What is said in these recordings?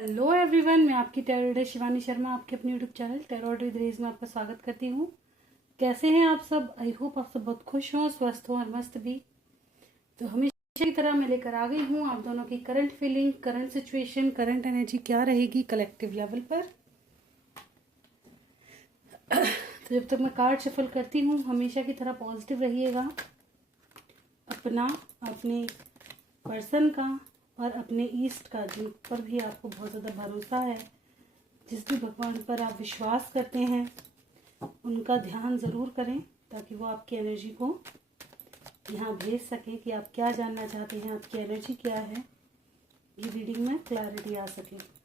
Hello everyone, मैं आपकी tarot reader Shivani Sharma आपके अपने यूट्यूब चैनल टैरो रीडर्स में आपका स्वागत करती हूँ। कैसे हैं आप सब? आई होप आप सब बहुत खुश हों, स्वस्थ हों और मस्त भी। तो हमेशा की तरह मैं लेकर आ गई हूँ आप दोनों की current feeling, current situation, current energy क्या रहेगी कलेक्टिव लेवल पर। तो जब तक मैं कार्ड शफल करती हूँ हमेशा की तरह पॉजिटिव रहिएगा, अपना, अपने पर्सन का और अपने ईस्ट का, जिन पर भी आपको बहुत ज़्यादा भरोसा है, जिस भी भगवान पर आप विश्वास करते हैं, उनका ध्यान ज़रूर करें ताकि वो आपकी एनर्जी को यहाँ भेज सकें कि आप क्या जानना चाहते हैं, आपकी एनर्जी क्या है, ये रीडिंग में क्लैरिटी आ सके।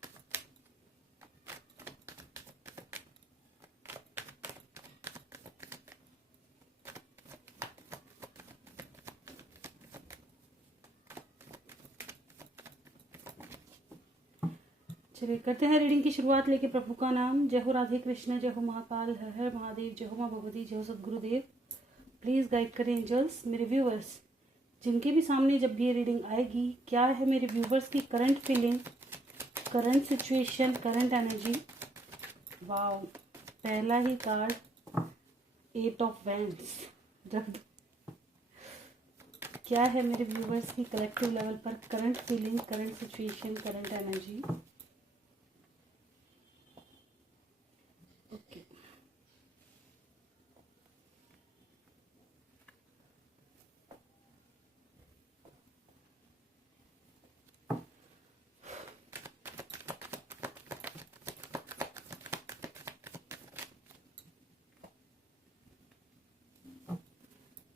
चलिए करते हैं रीडिंग की शुरुआत। लेके प्रभु का नाम। जय हो राधे कृष्ण, जय हो महाकाल, हर हर महादेव, जय हो माँ भगवती, जय हो सदगुरुदेव। प्लीज़ गाइड करें एंजल्स। मेरे व्यूवर्स जिनके भी सामने जब भी ये रीडिंग आएगी, क्या है मेरे व्यूवर्स की current feeling, current situation, current energy. Wow, पहला ही कार्ड 8 ऑफ वैंड्स। क्या है मेरे व्यूवर्स की कलेक्टिव लेवल पर current feeling, current situation, current energy. Okay,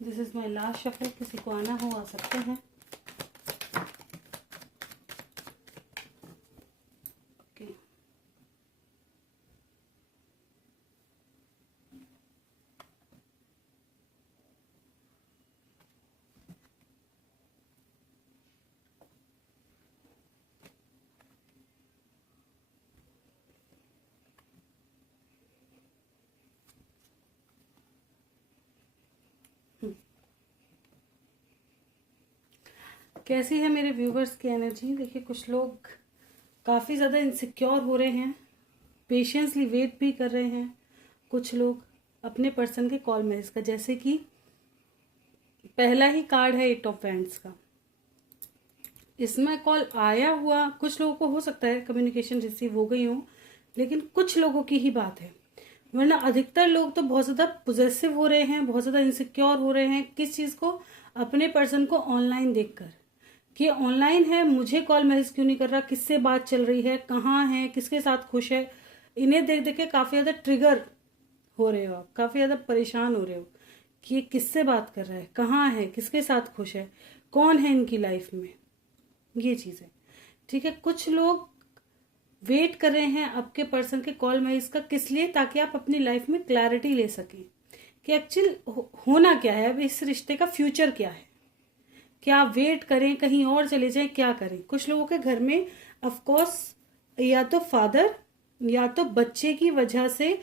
this is my last shuffle. किसी को आना हो आ सकते हैं। ओके, कैसी है मेरे व्यूवर्स की एनर्जी। देखिए, कुछ लोग काफ़ी ज़्यादा इनसिक्योर हो रहे हैं, पेशेंसली वेट भी कर रहे हैं। कुछ लोग अपने पर्सन के कॉल मैसेज का, जैसे कि पहला ही कार्ड है 8 ऑफ वैंड्स का, इसमें कॉल आया हुआ कुछ लोगों को हो सकता है कम्युनिकेशन रिसीव हो गई हो, लेकिन कुछ लोगों की ही बात है, वरना अधिकतर लोग तो बहुत ज़्यादा पोजेसिव हो रहे हैं, बहुत ज़्यादा इनसिक्योर हो रहे हैं। किस चीज़ को? अपने पर्सन को ऑनलाइन देखकर कि ऑनलाइन है, मुझे कॉल मैसेज क्यों नहीं कर रहा, किससे बात चल रही है, कहाँ है, किसके साथ खुश है। इन्हें देख देख के काफ़ी ज़्यादा ट्रिगर हो रहे हो आप, काफ़ी ज़्यादा परेशान हो रहे हो कि ये किससे बात कर रहा है, कहाँ है, किसके साथ खुश है, कौन है इनकी लाइफ में, ये चीज़ है। ठीक है, कुछ लोग वेट कर रहे हैं आपके पर्सन के कॉल मैसेज का। किस लिए? ताकि आप अपनी लाइफ में क्लैरिटी ले सकें कि एक्चुअल होना क्या है, अब इस रिश्ते का फ्यूचर क्या है। क्या आप वेट करें, कहीं और चले जाएं, क्या करें? कुछ लोगों के घर में ऑफकोर्स या तो फादर या तो बच्चे की वजह से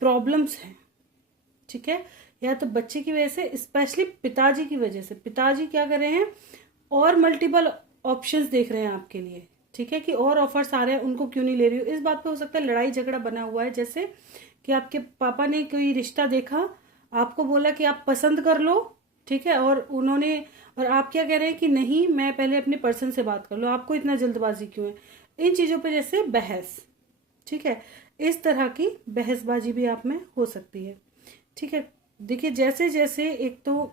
प्रॉब्लम्स हैं। ठीक है, या तो बच्चे की वजह से, स्पेशली पिताजी की वजह से। पिताजी क्या कर रहे हैं, और मल्टीपल ऑप्शंस देख रहे हैं आपके लिए। ठीक है, कि और ऑफर्स आ रहे हैं, उनको क्यों नहीं ले रही हो। इस बात पे हो सकता है लड़ाई झगड़ा बना हुआ है, जैसे कि आपके पापा ने कोई रिश्ता देखा, आपको बोला कि आप पसंद कर लो, ठीक है, और आप क्या कह रहे हैं कि नहीं, मैं पहले अपने पर्सन से बात कर लो, आपको इतना जल्दबाजी क्यों है। इन चीजों पे जैसे बहस, ठीक है, इस तरह की बहसबाजी भी आप में हो सकती है। ठीक है, देखिए जैसे जैसे एक तो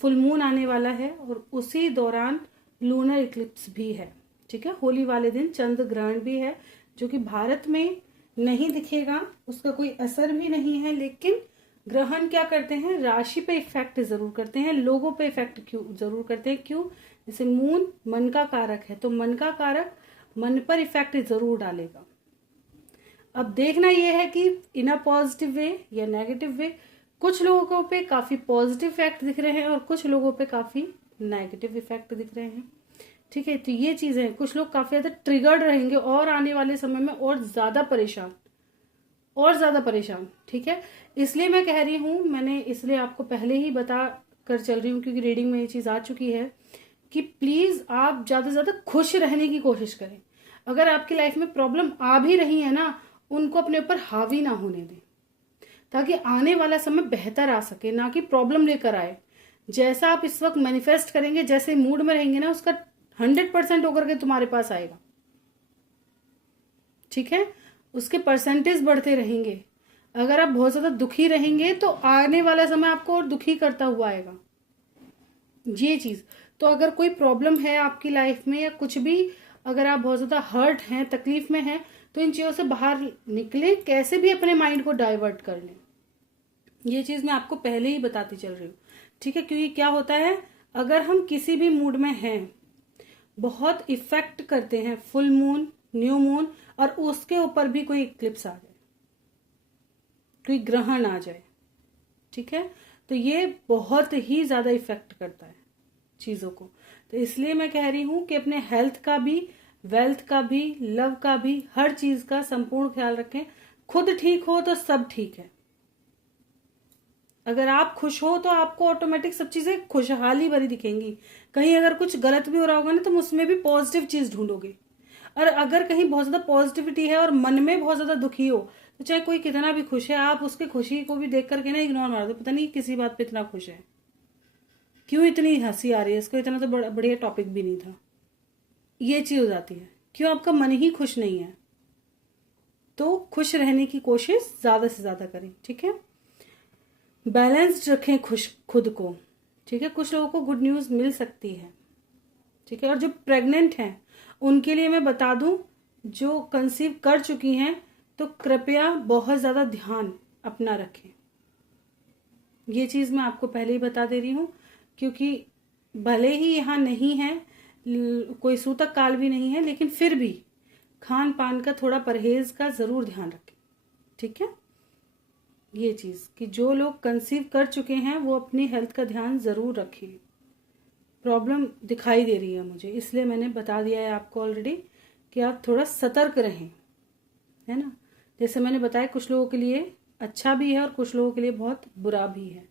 फुल मून आने वाला है और उसी दौरान लूनर इक्लिप्स भी है। ठीक है, होली वाले दिन चंद्र ग्रहण भी है, जो कि भारत में नहीं दिखेगा, उसका कोई असर भी नहीं है, लेकिन ग्रहण क्या करते हैं, राशि पे इफेक्ट जरूर करते हैं, लोगों पे इफेक्ट क्यों जरूर करते हैं। क्यों? जैसे मून मन का कारक है, तो मन का कारक मन पर इफेक्ट जरूर डालेगा। अब देखना यह है कि इन अ पॉजिटिव वे या नेगेटिव वे। कुछ लोगों पे काफी पॉजिटिव इफेक्ट दिख रहे हैं और कुछ लोगों पे काफी नेगेटिव इफेक्ट दिख रहे हैं। ठीक है, तो ये चीजें, कुछ लोग काफी ज्यादा ट्रिगर्ड रहेंगे और आने वाले समय में और ज्यादा परेशान, और ज्यादा परेशान। ठीक है, इसलिए मैं कह रही हूं, मैंने इसलिए आपको पहले ही बता कर चल रही हूँ, क्योंकि रीडिंग में ये चीज आ चुकी है कि प्लीज आप ज्यादा से ज्यादा खुश रहने की कोशिश करें। अगर आपकी लाइफ में प्रॉब्लम आ भी रही है ना, उनको अपने ऊपर हावी ना होने दें, ताकि आने वाला समय बेहतर आ सके, ना कि प्रॉब्लम लेकर आए। जैसा आप इस वक्त मैनिफेस्ट करेंगे, जैसे मूड में रहेंगे ना, उसका 100% होकर के तुम्हारे पास आएगा। ठीक है, उसके परसेंटेज बढ़ते रहेंगे। अगर आप बहुत ज्यादा दुखी रहेंगे तो आने वाला समय आपको और दुखी करता हुआ आएगा, ये चीज। तो अगर कोई प्रॉब्लम है आपकी लाइफ में या कुछ भी, अगर आप बहुत ज्यादा हर्ट हैं, तकलीफ में हैं, तो इन चीजों से बाहर निकले, कैसे भी अपने माइंड को डाइवर्ट कर लें। ये चीज मैं आपको पहले ही बताती चल रही हूँ, ठीक है। क्योंकि क्या होता है, अगर हम किसी भी मूड में हैं, बहुत इफेक्ट करते हैं फुल मून, न्यू मून, और उसके ऊपर भी कोई इक्लिप्स आ जाए, कोई ग्रहण आ जाए, ठीक है, तो ये बहुत ही ज्यादा इफेक्ट करता है चीजों को। तो इसलिए मैं कह रही हूं कि अपने हेल्थ का भी, वेल्थ का भी, लव का भी, हर चीज का संपूर्ण ख्याल रखें। खुद ठीक हो तो सब ठीक है। अगर आप खुश हो तो आपको ऑटोमेटिक सब चीजें खुशहाली भरी दिखेंगी। कहीं अगर कुछ गलत भी हो रहा होगा ना, तुम उसमें भी पॉजिटिव चीज ढूंढोगे। और अगर कहीं बहुत ज्यादा पॉजिटिविटी है और मन में बहुत ज्यादा दुखी हो, तो चाहे कोई कितना भी खुश है, आप उसके खुशी को भी देख करके ना इग्नोर मार दो। पता नहीं किसी बात पे इतना खुश है, क्यों इतनी हंसी आ रही है इसको, इतना तो बढ़िया टॉपिक भी नहीं था। ये चीज हो जाती है, क्यों आपका मन ही खुश नहीं है। तो खुश रहने की कोशिश ज्यादा से ज्यादा करें, ठीक है। बैलेंस्ड रखें खुद को, ठीक है। कुछ लोगों को गुड न्यूज मिल सकती है, ठीक है। और जो प्रेग्नेंट हैं उनके लिए मैं बता दूं, जो कंसीव कर चुकी हैं, तो कृपया बहुत ज्यादा ध्यान अपना रखें। ये चीज मैं आपको पहले ही बता दे रही हूं, क्योंकि भले ही यहाँ नहीं है, कोई सूतक काल भी नहीं है, लेकिन फिर भी खान पान का थोड़ा परहेज का जरूर ध्यान रखें, ठीक है। ये चीज कि जो लोग कंसीव कर चुके हैं वो अपनी हेल्थ का ध्यान जरूर रखें। प्रॉब्लम दिखाई दे रही है मुझे, इसलिए मैंने बता दिया है आपको ऑलरेडी कि आप थोड़ा सतर्क रहें, है ना। जैसे मैंने बताया, कुछ लोगों के लिए अच्छा भी है और कुछ लोगों के लिए बहुत बुरा भी है।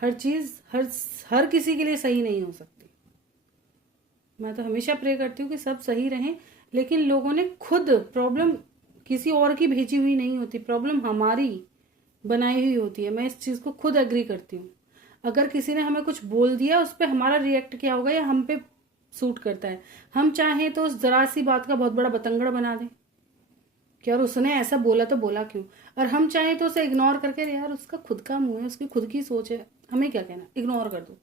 हर चीज हर किसी के लिए सही नहीं हो सकती। मैं तो हमेशा प्रे करती हूँ कि सब सही रहें, लेकिन लोगों ने खुद, प्रॉब्लम किसी और की भेजी हुई नहीं होती, प्रॉब्लम हमारी बनाई हुई होती है। मैं इस चीज को खुद एग्री करती हूँ। अगर किसी ने हमें कुछ बोल दिया, उस पर हमारा रिएक्ट क्या होगा, या हम पे सूट करता है। हम चाहें तो उस जरा सी बात का बहुत बड़ा बतंगड़ बना दें कि यार उसने ऐसा बोला तो बोला क्यों, और हम चाहें तो उसे इग्नोर करके, यार उसका खुद का मुंह है, उसकी खुद की सोच है, हमें क्या कहना, इग्नोर कर दो।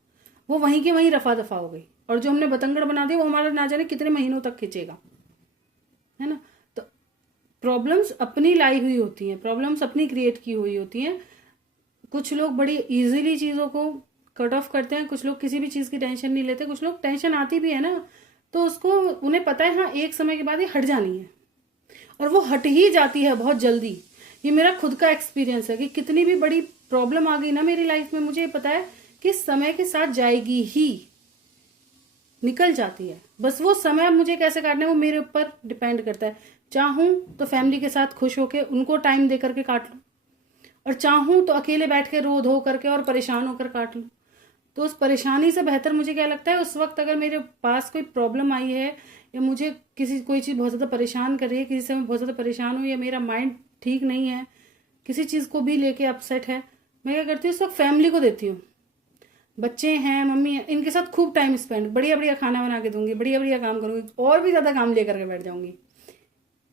वो वहीं की वहीं रफा दफा हो गई, और जो हमने बतंगड़ बना दिया वो हमारा ना जाने कितने महीनों तक खिंचेगा, है ना। तो प्रॉब्लम्स अपनी लाई हुई होती हैं, प्रॉब्लम्स अपनी क्रिएट की हुई होती हैं। कुछ लोग बड़ी इजीली चीजों को कट ऑफ करते हैं, कुछ लोग किसी भी चीज की टेंशन नहीं लेते। कुछ लोग टेंशन आती भी है ना, तो उसको, उन्हें पता है हाँ एक समय के बाद ये हट जानी है, और वो हट ही जाती है बहुत जल्दी। ये मेरा खुद का एक्सपीरियंस है कि कितनी भी बड़ी प्रॉब्लम आ गई ना मेरी लाइफ में, मुझे पता है कि समय के साथ जाएगी ही, निकल जाती है। बस वो समय अब मुझे कैसे काटना है वो मेरे ऊपर डिपेंड करता है। चाहूं तो फैमिली के साथ खुश होके उनको टाइम दे करके काट लूं, और चाहूं तो अकेले बैठ के रो धो करके और परेशान होकर काट लूं। तो उस परेशानी से बेहतर मुझे क्या लगता है, उस वक्त अगर मेरे पास कोई प्रॉब्लम आई है, या मुझे कोई चीज बहुत ज्यादा परेशान कर रही है, किसी से मैं बहुत ज्यादा परेशान हूं, या मेरा माइंड ठीक नहीं है, किसी चीज को भी लेके अपसेट है, मैं क्या करती हूँ, उस वक्त फैमिली को देती हूँ। बच्चे हैं, मम्मी है, इनके साथ खूब टाइम स्पेंड, बढ़िया बढ़िया खाना बना के दूंगी, बढ़िया बढ़िया काम करूंगी, और भी ज्यादा काम लेकर के बैठ जाऊंगी,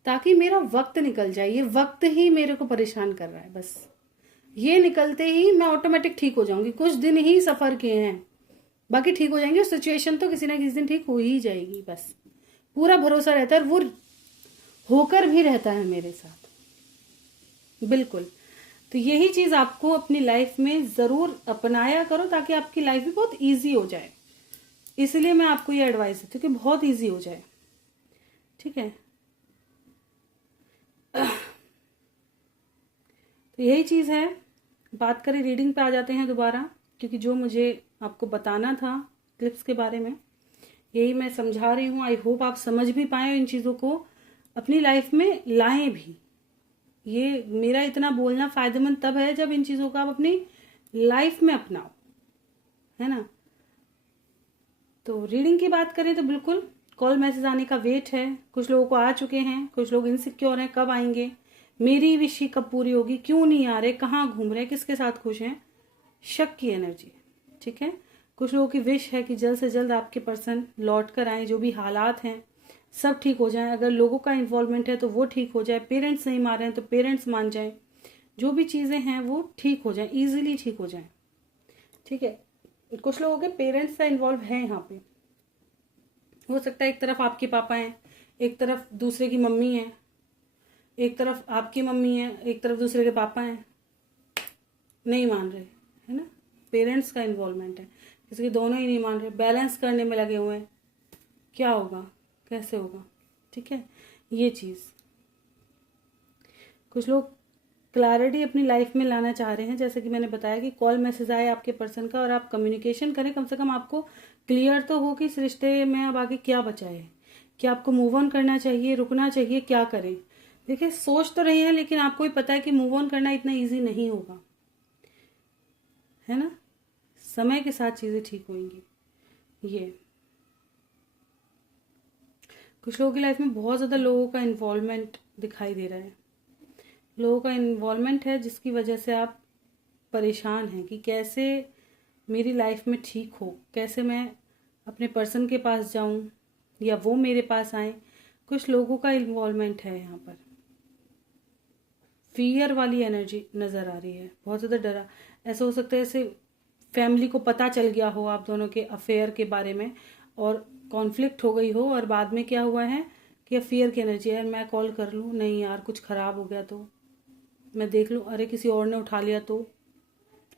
ताकि मेरा वक्त निकल जाए। ये वक्त ही मेरे को परेशान कर रहा है, बस ये निकलते ही मैं ऑटोमेटिक ठीक हो जाऊंगी। कुछ दिन ही सफर किए हैं, बाकी ठीक हो जाएंगे। सिचुएशन तो किसी ना किसी दिन ठीक हो ही जाएगी, बस पूरा भरोसा रहता है, और वो होकर भी रहता है मेरे साथ, बिल्कुल। तो यही चीज आपको अपनी लाइफ में जरूर अपनाया करो, ताकि आपकी लाइफ भी बहुत इजी हो जाए। इसलिए मैं आपको ये एडवाइस देती हूँ कि बहुत इजी हो जाए, ठीक है। तो यही चीज है। बात करें, रीडिंग पे आ जाते हैं दोबारा, क्योंकि जो मुझे आपको बताना था क्लिप्स के बारे में, यही मैं समझा रही हूँ। आई होप आप समझ भी पाए, इन चीजों को अपनी लाइफ में लाएं भी। ये मेरा इतना बोलना फायदेमंद तब है जब इन चीजों को आप अपनी लाइफ में अपनाओ, है ना। तो रीडिंग की बात करें तो बिल्कुल कॉल मैसेज आने का वेट है। कुछ लोगों को आ चुके हैं, कुछ लोग इनसिक्योर हैं कब आएंगे, मेरी विश ही कब पूरी होगी, क्यों नहीं आ रहे, कहाँ घूम रहे हैं, किसके साथ खुश हैं, शक की एनर्जी। ठीक है, कुछ लोगों की विश है कि जल्द से जल्द आपके पर्सन लौट कर आए, जो भी हालात हैं सब ठीक हो जाए। अगर लोगों का इन्वॉल्वमेंट है तो वो ठीक हो जाए, पेरेंट्स नहीं मान रहे हैं तो पेरेंट्स मान जाए, जो भी चीज़ें हैं वो ठीक हो जाए, ईजिली ठीक हो जाए। ठीक है, कुछ लोगों के पेरेंट्स का इन्वॉल्व है यहाँ पे। हो सकता है एक तरफ आपके पापा हैं, एक तरफ दूसरे की मम्मी है, एक तरफ आपकी मम्मी है, एक तरफ दूसरे के पापा हैं, नहीं मान रहे, है ना। पेरेंट्स का इन्वॉल्वमेंट है, किसी के दोनों ही नहीं मान रहे, बैलेंस करने में लगे हुए हैं, क्या होगा, कैसे होगा। ठीक है, ये चीज़ कुछ लोग क्लैरिटी अपनी लाइफ में लाना चाह रहे हैं। जैसे कि मैंने बताया कि कॉल मैसेज आए आपके पर्सन का और आप कम्युनिकेशन करें, कम से कम आपको क्लियर तो हो कि इस रिश्ते में अब आगे क्या बचा है, कि आपको मूव ऑन करना चाहिए, रुकना चाहिए, क्या करें। देखिए, सोच तो रही है लेकिन आपको भी पता है कि मूव ऑन करना इतना ईजी नहीं होगा, है ना। समय के साथ चीज़ें ठीक होंगी। ये कुछ लोगों की लाइफ में बहुत ज़्यादा लोगों का इन्वॉल्वमेंट दिखाई दे रहा है, लोगों का इन्वॉल्वमेंट है जिसकी वजह से आप परेशान हैं कि कैसे मेरी लाइफ में ठीक हो, कैसे मैं अपने पर्सन के पास जाऊं या वो मेरे पास आए। कुछ लोगों का इन्वॉल्वमेंट है यहाँ पर, फियर वाली एनर्जी नज़र आ रही है, बहुत ज़्यादा डरा। ऐसा हो सकता है जैसे फैमिली को पता चल गया हो आप दोनों के अफेयर के बारे में और कॉन्फ्लिक्ट हो गई हो, और बाद में क्या हुआ है कि फियर की एनर्जी, यार मैं कॉल कर लूँ, नहीं यार कुछ ख़राब हो गया तो, मैं देख लूँ, अरे किसी और ने उठा लिया तो,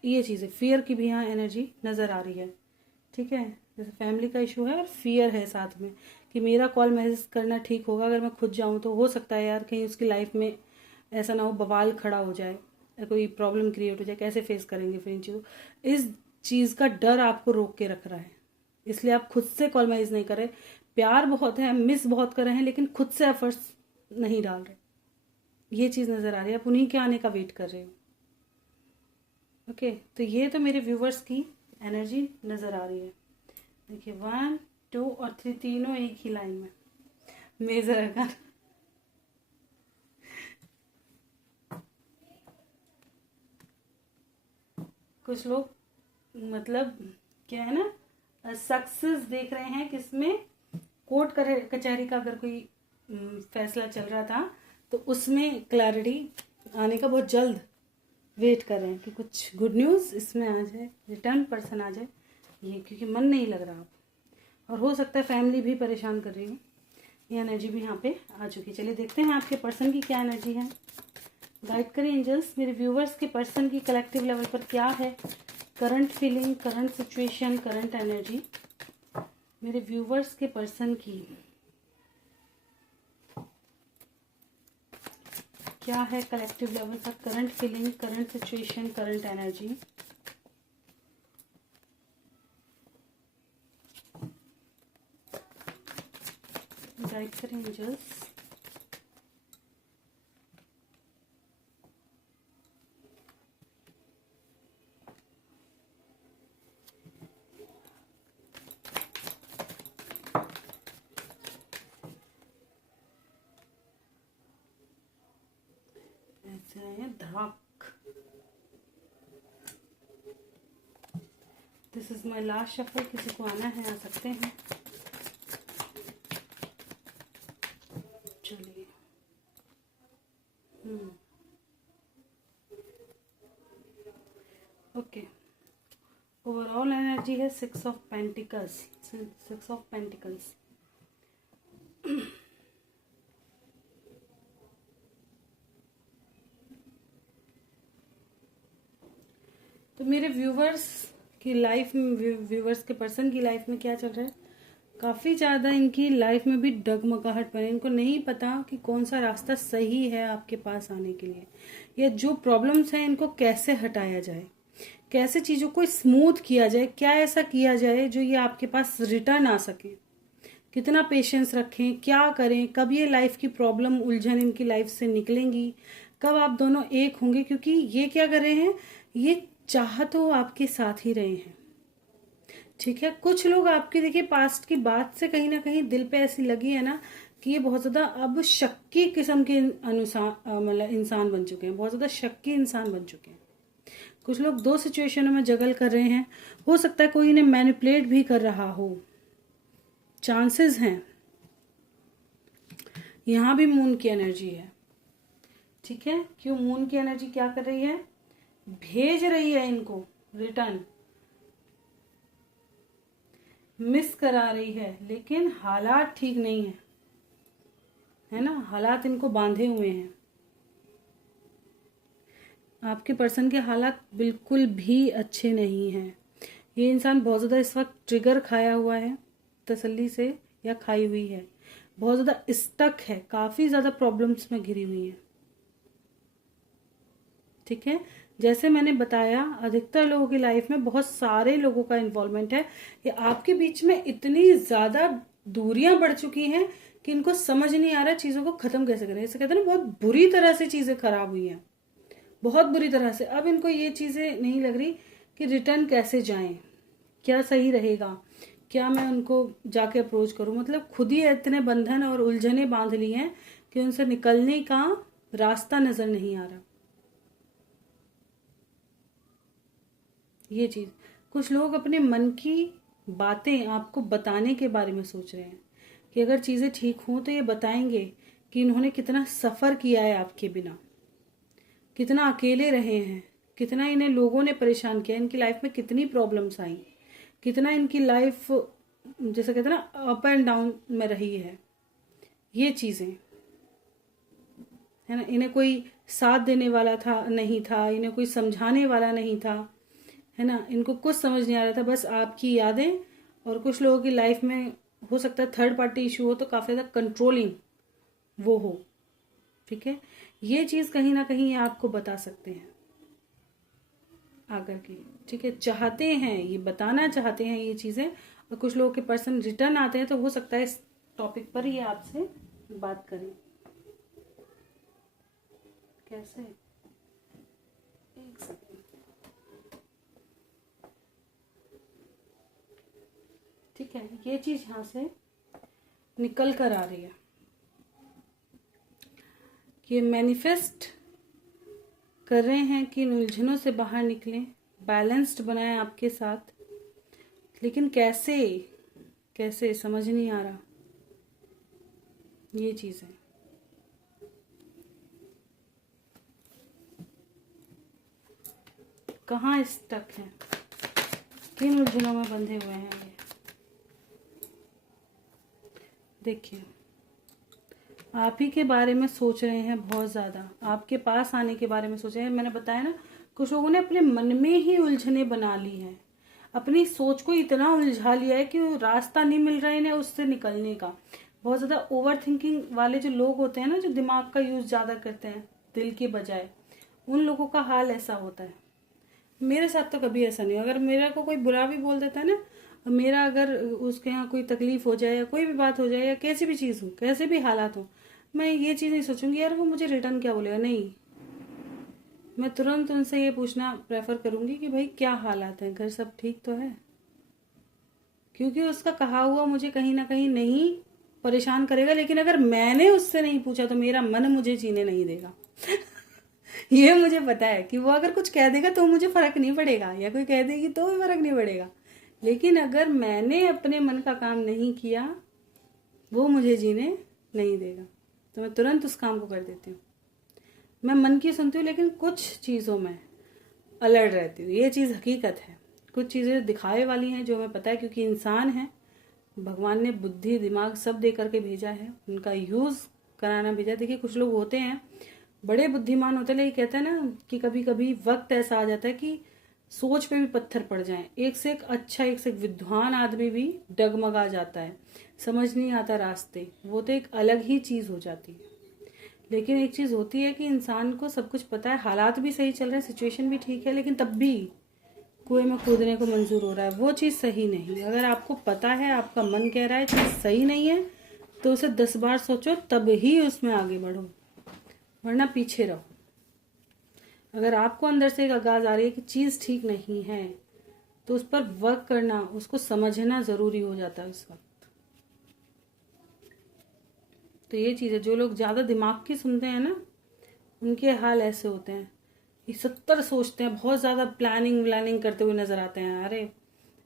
ये चीज़ें फियर की भी यहाँ एनर्जी नज़र आ रही है। ठीक है, जैसे फैमिली का इशू है और फियर है साथ में कि मेरा कॉल मैसेज करना ठीक होगा, अगर मैं खुद जाऊँ तो हो सकता है यार कहीं उसकी लाइफ में ऐसा ना हो बवाल खड़ा हो जाए, कोई प्रॉब्लम क्रिएट हो जाए, कैसे फेस करेंगे फिर इन चीज़ों। इस चीज़ का डर आपको रोक के रख रहा है, इसलिए आप खुद से कॉल मैसेज नहीं कर रहे। प्यार बहुत है, मिस बहुत कर रहे हैं, लेकिन खुद से एफर्ट्स नहीं डाल रहे, ये चीज़ नज़र आ रही है। आप उन्हीं के आने का वेट कर रहे हो। ओके, तो ये तो मेरे व्यूवर्स की एनर्जी नज़र आ रही है। देखिए 1 2 और 3 तीनों एक ही लाइन में मेजर अगर कुछ लोग मतलब क्या है ना, सक्सेस देख रहे हैं किसमें, कोर्ट कचहरी का अगर कोई फैसला चल रहा था तो उसमें क्लैरिटी आने का बहुत जल्द वेट कर रहे हैं कि कुछ गुड न्यूज़ इसमें आ जाए, रिटर्न पर्सन आ जाए, ये क्योंकि मन नहीं लग रहा आप, और हो सकता है फैमिली भी परेशान कर रही है। ये एनर्जी भी यहाँ पे आ चुकी है। चलिए देखते हैं आपके पर्सन की क्या एनर्जी है। गाइड करें एंजल्स, मेरे व्यूवर्स के पर्सन की कलेक्टिव लेवल पर क्या है current feeling, current situation, current energy. मेरे व्यूवर्स के पर्सन की क्या है कलेक्टिव लेवल पर current feeling, current situation, current energy. Guide करें एंजल्स। ऐसे आए धड़ाक। This is my last shuffle, किसी को आना है आ सकते हैं। चलिए ओके, ओवरऑल एनर्जी है 6 ऑफ पेंटिकल्स, 6 ऑफ पेंटिकल्स। तो मेरे व्यूवर्स की लाइफ में, व्यूवर्स के पर्सन की लाइफ में क्या चल रहा है, काफ़ी ज़्यादा इनकी लाइफ में भी डगमगाहट बने, इनको नहीं पता कि कौन सा रास्ता सही है आपके पास आने के लिए, या जो प्रॉब्लम्स हैं इनको कैसे हटाया जाए, कैसे चीज़ों को स्मूथ किया जाए, क्या ऐसा किया जाए जो ये आपके पास रिटर्न आ सके, कितना पेशेंस रखें, क्या करें, कब ये लाइफ की प्रॉब्लम उलझन इनकी लाइफ से निकलेंगी, कब आप दोनों एक होंगे। क्योंकि ये क्या कर रहे हैं, ये चाह तो आपके साथ ही रहे हैं, ठीक है, कुछ लोग आपकी देखिए पास्ट की बात से कहीं ना कहीं दिल पे ऐसी लगी है ना कि ये बहुत ज्यादा अब शक्की किस्म के अनुसार मतलब इंसान बन चुके हैं, बहुत ज्यादा शक्की इंसान बन चुके हैं। कुछ लोग दो सिचुएशनों में जगल कर रहे हैं, हो सकता है कोई इन्हें मैनिपुलेट भी कर रहा हो, चांसेस हैं। यहां भी मून की एनर्जी है, ठीक है। क्यों मून की एनर्जी क्या कर रही है, भेज रही है इनको रिटर्न, मिस करा रही है, लेकिन हालात ठीक नहीं है ना, हालात इनको बांधे हुए हैं। आपके पर्सन के हालात बिल्कुल भी अच्छे नहीं हैं। ये इंसान बहुत ज़्यादा इस वक्त ट्रिगर खाया हुआ है तसल्ली से, या खाई हुई है, बहुत ज़्यादा स्टक है, काफ़ी ज़्यादा प्रॉब्लम्स में घिरी हुई है, ठीक है। जैसे मैंने बताया अधिकतर लोगों की लाइफ में बहुत सारे लोगों का इन्वॉल्वमेंट है। ये आपके बीच में इतनी ज़्यादा दूरियां बढ़ चुकी हैं कि इनको समझ नहीं आ रहा चीज़ों को ख़त्म कैसे करें। जैसे कहते हैं ना, बहुत बुरी तरह से चीज़ें खराब हुई हैं, बहुत बुरी तरह से। अब इनको ये चीज़ें नहीं लग रही कि रिटर्न कैसे जाएं, क्या सही रहेगा, क्या मैं उनको जाके अप्रोच करूं। मतलब खुद ही इतने बंधन और उलझने बांध ली हैं कि उनसे निकलने का रास्ता नजर नहीं आ रहा। ये चीज, कुछ लोग अपने मन की बातें आपको बताने के बारे में सोच रहे हैं कि अगर चीजें ठीक हों तो ये बताएंगे कि इन्होंने कितना सफर किया है आपके बिना, कितना अकेले रहे हैं, कितना इन्हें लोगों ने परेशान किया, इनकी लाइफ में कितनी प्रॉब्लम्स आई, कितना इनकी लाइफ जैसे कहते हैं ना अप एंड डाउन में रही है। ये चीजें है ना, इन्हें कोई साथ देने वाला था नहीं था, इन्हें कोई समझाने वाला नहीं था, है ना, इनको कुछ समझ नहीं आ रहा था, बस आपकी यादें। और कुछ लोगों की लाइफ में हो सकता है थर्ड पार्टी इशू हो, तो काफी ज्यादा कंट्रोलिंग वो हो, ठीक है। ये चीज कहीं ना कहीं आपको बता सकते हैं आकर की, ठीक है। चाहते हैं, ये बताना चाहते हैं ये चीजें। और कुछ लोगों के पर्सन रिटर्न आते हैं, तो हो सकता है इस टॉपिक पर ये आपसे बात करें। कैसे, एक सेकंड, ठीक है। ये चीज यहां से निकल कर आ रही है कि मैनिफेस्ट कर रहे हैं कि इन उलझनों से बाहर निकलें, बैलेंस्ड बनाएं आपके साथ, लेकिन कैसे कैसे समझ नहीं आ रहा। ये चीज है, कहाँ स्टक है, किन उलझनों में बंधे हुए हैं ये। देखिए, आप ही के बारे में सोच रहे हैं बहुत ज्यादा, आपके पास आने के बारे में सोच रहे हैं। मैंने बताया ना, कुछ लोगों ने अपने मन में ही उलझने बना ली हैं, अपनी सोच को इतना उलझा लिया है कि वो रास्ता नहीं मिल रहा है इन्हें उससे निकलने का। बहुत ज्यादा ओवर थिंकिंग वाले जो लोग होते हैं ना, जो दिमाग का यूज ज्यादा करते हैं दिल के बजाय, उन लोगों का हाल ऐसा होता है। मेरे साथ तो कभी ऐसा नहीं। अगर मेरा को कोई बुरा भी बोल देता है ना, मेरा अगर उसके यहाँ कोई तकलीफ हो जाए या कोई भी बात हो जाए या कैसी भी चीज़ हो, कैसे भी हालात हो, मैं ये चीज़ नहीं सोचूंगी यार वो मुझे रिटर्न क्या बोलेगा। नहीं, मैं तुरंत उनसे ये पूछना प्रेफर करूंगी कि भाई क्या हालात हैं, घर सब ठीक तो है। क्योंकि उसका कहा हुआ मुझे कहीं ना कहीं नहीं परेशान करेगा, लेकिन अगर मैंने उससे नहीं पूछा तो मेरा मन मुझे जीने नहीं देगा। ये मुझे पता है कि वो अगर कुछ कह देगा तो मुझे फर्क नहीं पड़ेगा, या कोई कह देगी तो भी फर्क नहीं पड़ेगा, लेकिन अगर मैंने अपने मन का काम नहीं किया वो मुझे जीने नहीं देगा। तो मैं तुरंत उस काम को कर देती हूँ। मैं मन की सुनती हूँ, लेकिन कुछ चीज़ों में अलर्ट रहती हूँ। ये चीज़ हकीकत है। कुछ चीज़ें दिखावे वाली हैं जो हमें पता है, क्योंकि इंसान है, भगवान ने बुद्धि दिमाग सब दे करके भेजा है, उनका यूज़ कराना भेजा है। देखिए, कुछ लोग होते हैं बड़े बुद्धिमान होते हैं, लेकिन कहते हैं ना कि कभी कभी वक्त ऐसा आ जाता है कि सोच पे भी पत्थर पड़ जाएं। एक से एक अच्छा, एक से एक विद्वान आदमी भी डगमगा जाता है, समझ नहीं आता रास्ते, वो तो एक अलग ही चीज हो जाती है। लेकिन एक चीज होती है कि इंसान को सब कुछ पता है, हालात भी सही चल रहे हैं, सिचुएशन भी ठीक है, लेकिन तब भी कुएं में कूदने को मंजूर हो रहा है। वो चीज सही नहीं। अगर आपको पता है, आपका मन कह रहा है चीज सही नहीं है, तो उसे 10 बार सोचो, तब ही उसमें आगे बढ़ो, वरना पीछे रहो। अगर आपको अंदर से एक आगाज आ रही है कि चीज ठीक नहीं है, तो उस पर वर्क करना, उसको समझना ज़रूरी हो जाता है उस वक्त। तो ये चीज़ है, जो लोग ज़्यादा दिमाग की सुनते हैं ना, उनके हाल ऐसे होते हैं। ये 70 सोचते हैं, बहुत ज़्यादा प्लानिंग व्लानिंग करते हुए नजर आते हैं। अरे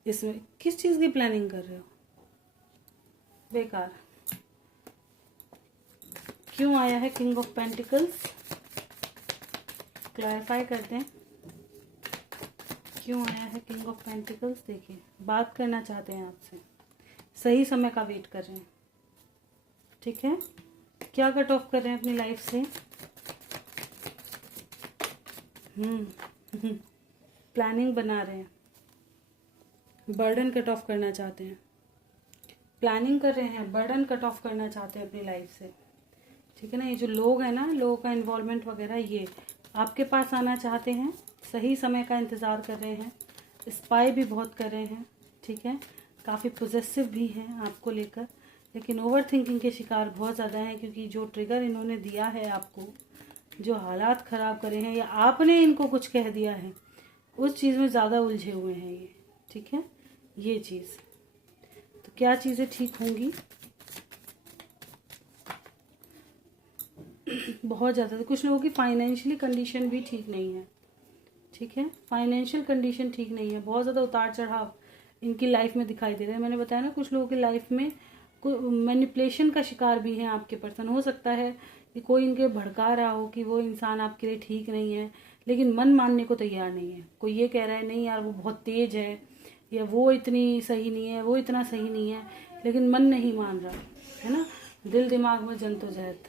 इसमें किस चीज़ की प्लानिंग कर रहे हो, बेकार। क्यों आया है किंग ऑफ पेंटिकल्स, क्लैरिफाई करते हैं क्यों आया है किंग ऑफ पेंटिकल्स। देखिए, बात करना चाहते हैं आपसे, सही समय का वेट कर रहे हैं, ठीक है। क्या कट ऑफ कर रहे हैं अपनी लाइफ से, प्लानिंग बना रहे हैं, बर्डन कट ऑफ करना चाहते हैं, प्लानिंग कर रहे हैं, बर्डन कट ऑफ करना चाहते हैं अपनी लाइफ से, ठीक है ना। ये जो लोग हैं ना, लोगों का इन्वॉल्वमेंट वगैरह, ये आपके पास आना चाहते हैं, सही समय का इंतज़ार कर रहे हैं, स्पाई भी बहुत कर रहे हैं, ठीक है। काफ़ी पोजेसिव भी हैं आपको लेकर, लेकिन ओवर थिंकिंग के शिकार बहुत ज़्यादा हैं, क्योंकि जो ट्रिगर इन्होंने दिया है आपको, जो हालात ख़राब करे हैं या आपने इनको कुछ कह दिया है, उस चीज़ में ज़्यादा उलझे हुए हैं ये, ठीक है। ये चीज़, तो क्या चीज़ें ठीक होंगी, बहुत ज़्यादा। तो कुछ लोगों की फाइनेंशियली कंडीशन भी ठीक नहीं है, ठीक है। फाइनेंशियल कंडीशन ठीक नहीं है, बहुत ज़्यादा उतार चढ़ाव इनकी लाइफ में दिखाई दे रहा है। मैंने बताया ना, कुछ लोगों की लाइफ में मैनिपुलेशन का शिकार भी है आपके पर्सन। हो सकता है कि कोई इनके भड़का रहा हो कि वो इंसान आपके लिए ठीक नहीं है, लेकिन मन मानने को तैयार नहीं है। कोई ये कह रहा है नहीं यार वो बहुत तेज है, या वो इतनी सही नहीं है, वो इतना सही नहीं है, लेकिन मन नहीं मान रहा है ना। दिल दिमाग में जद्दोजहद,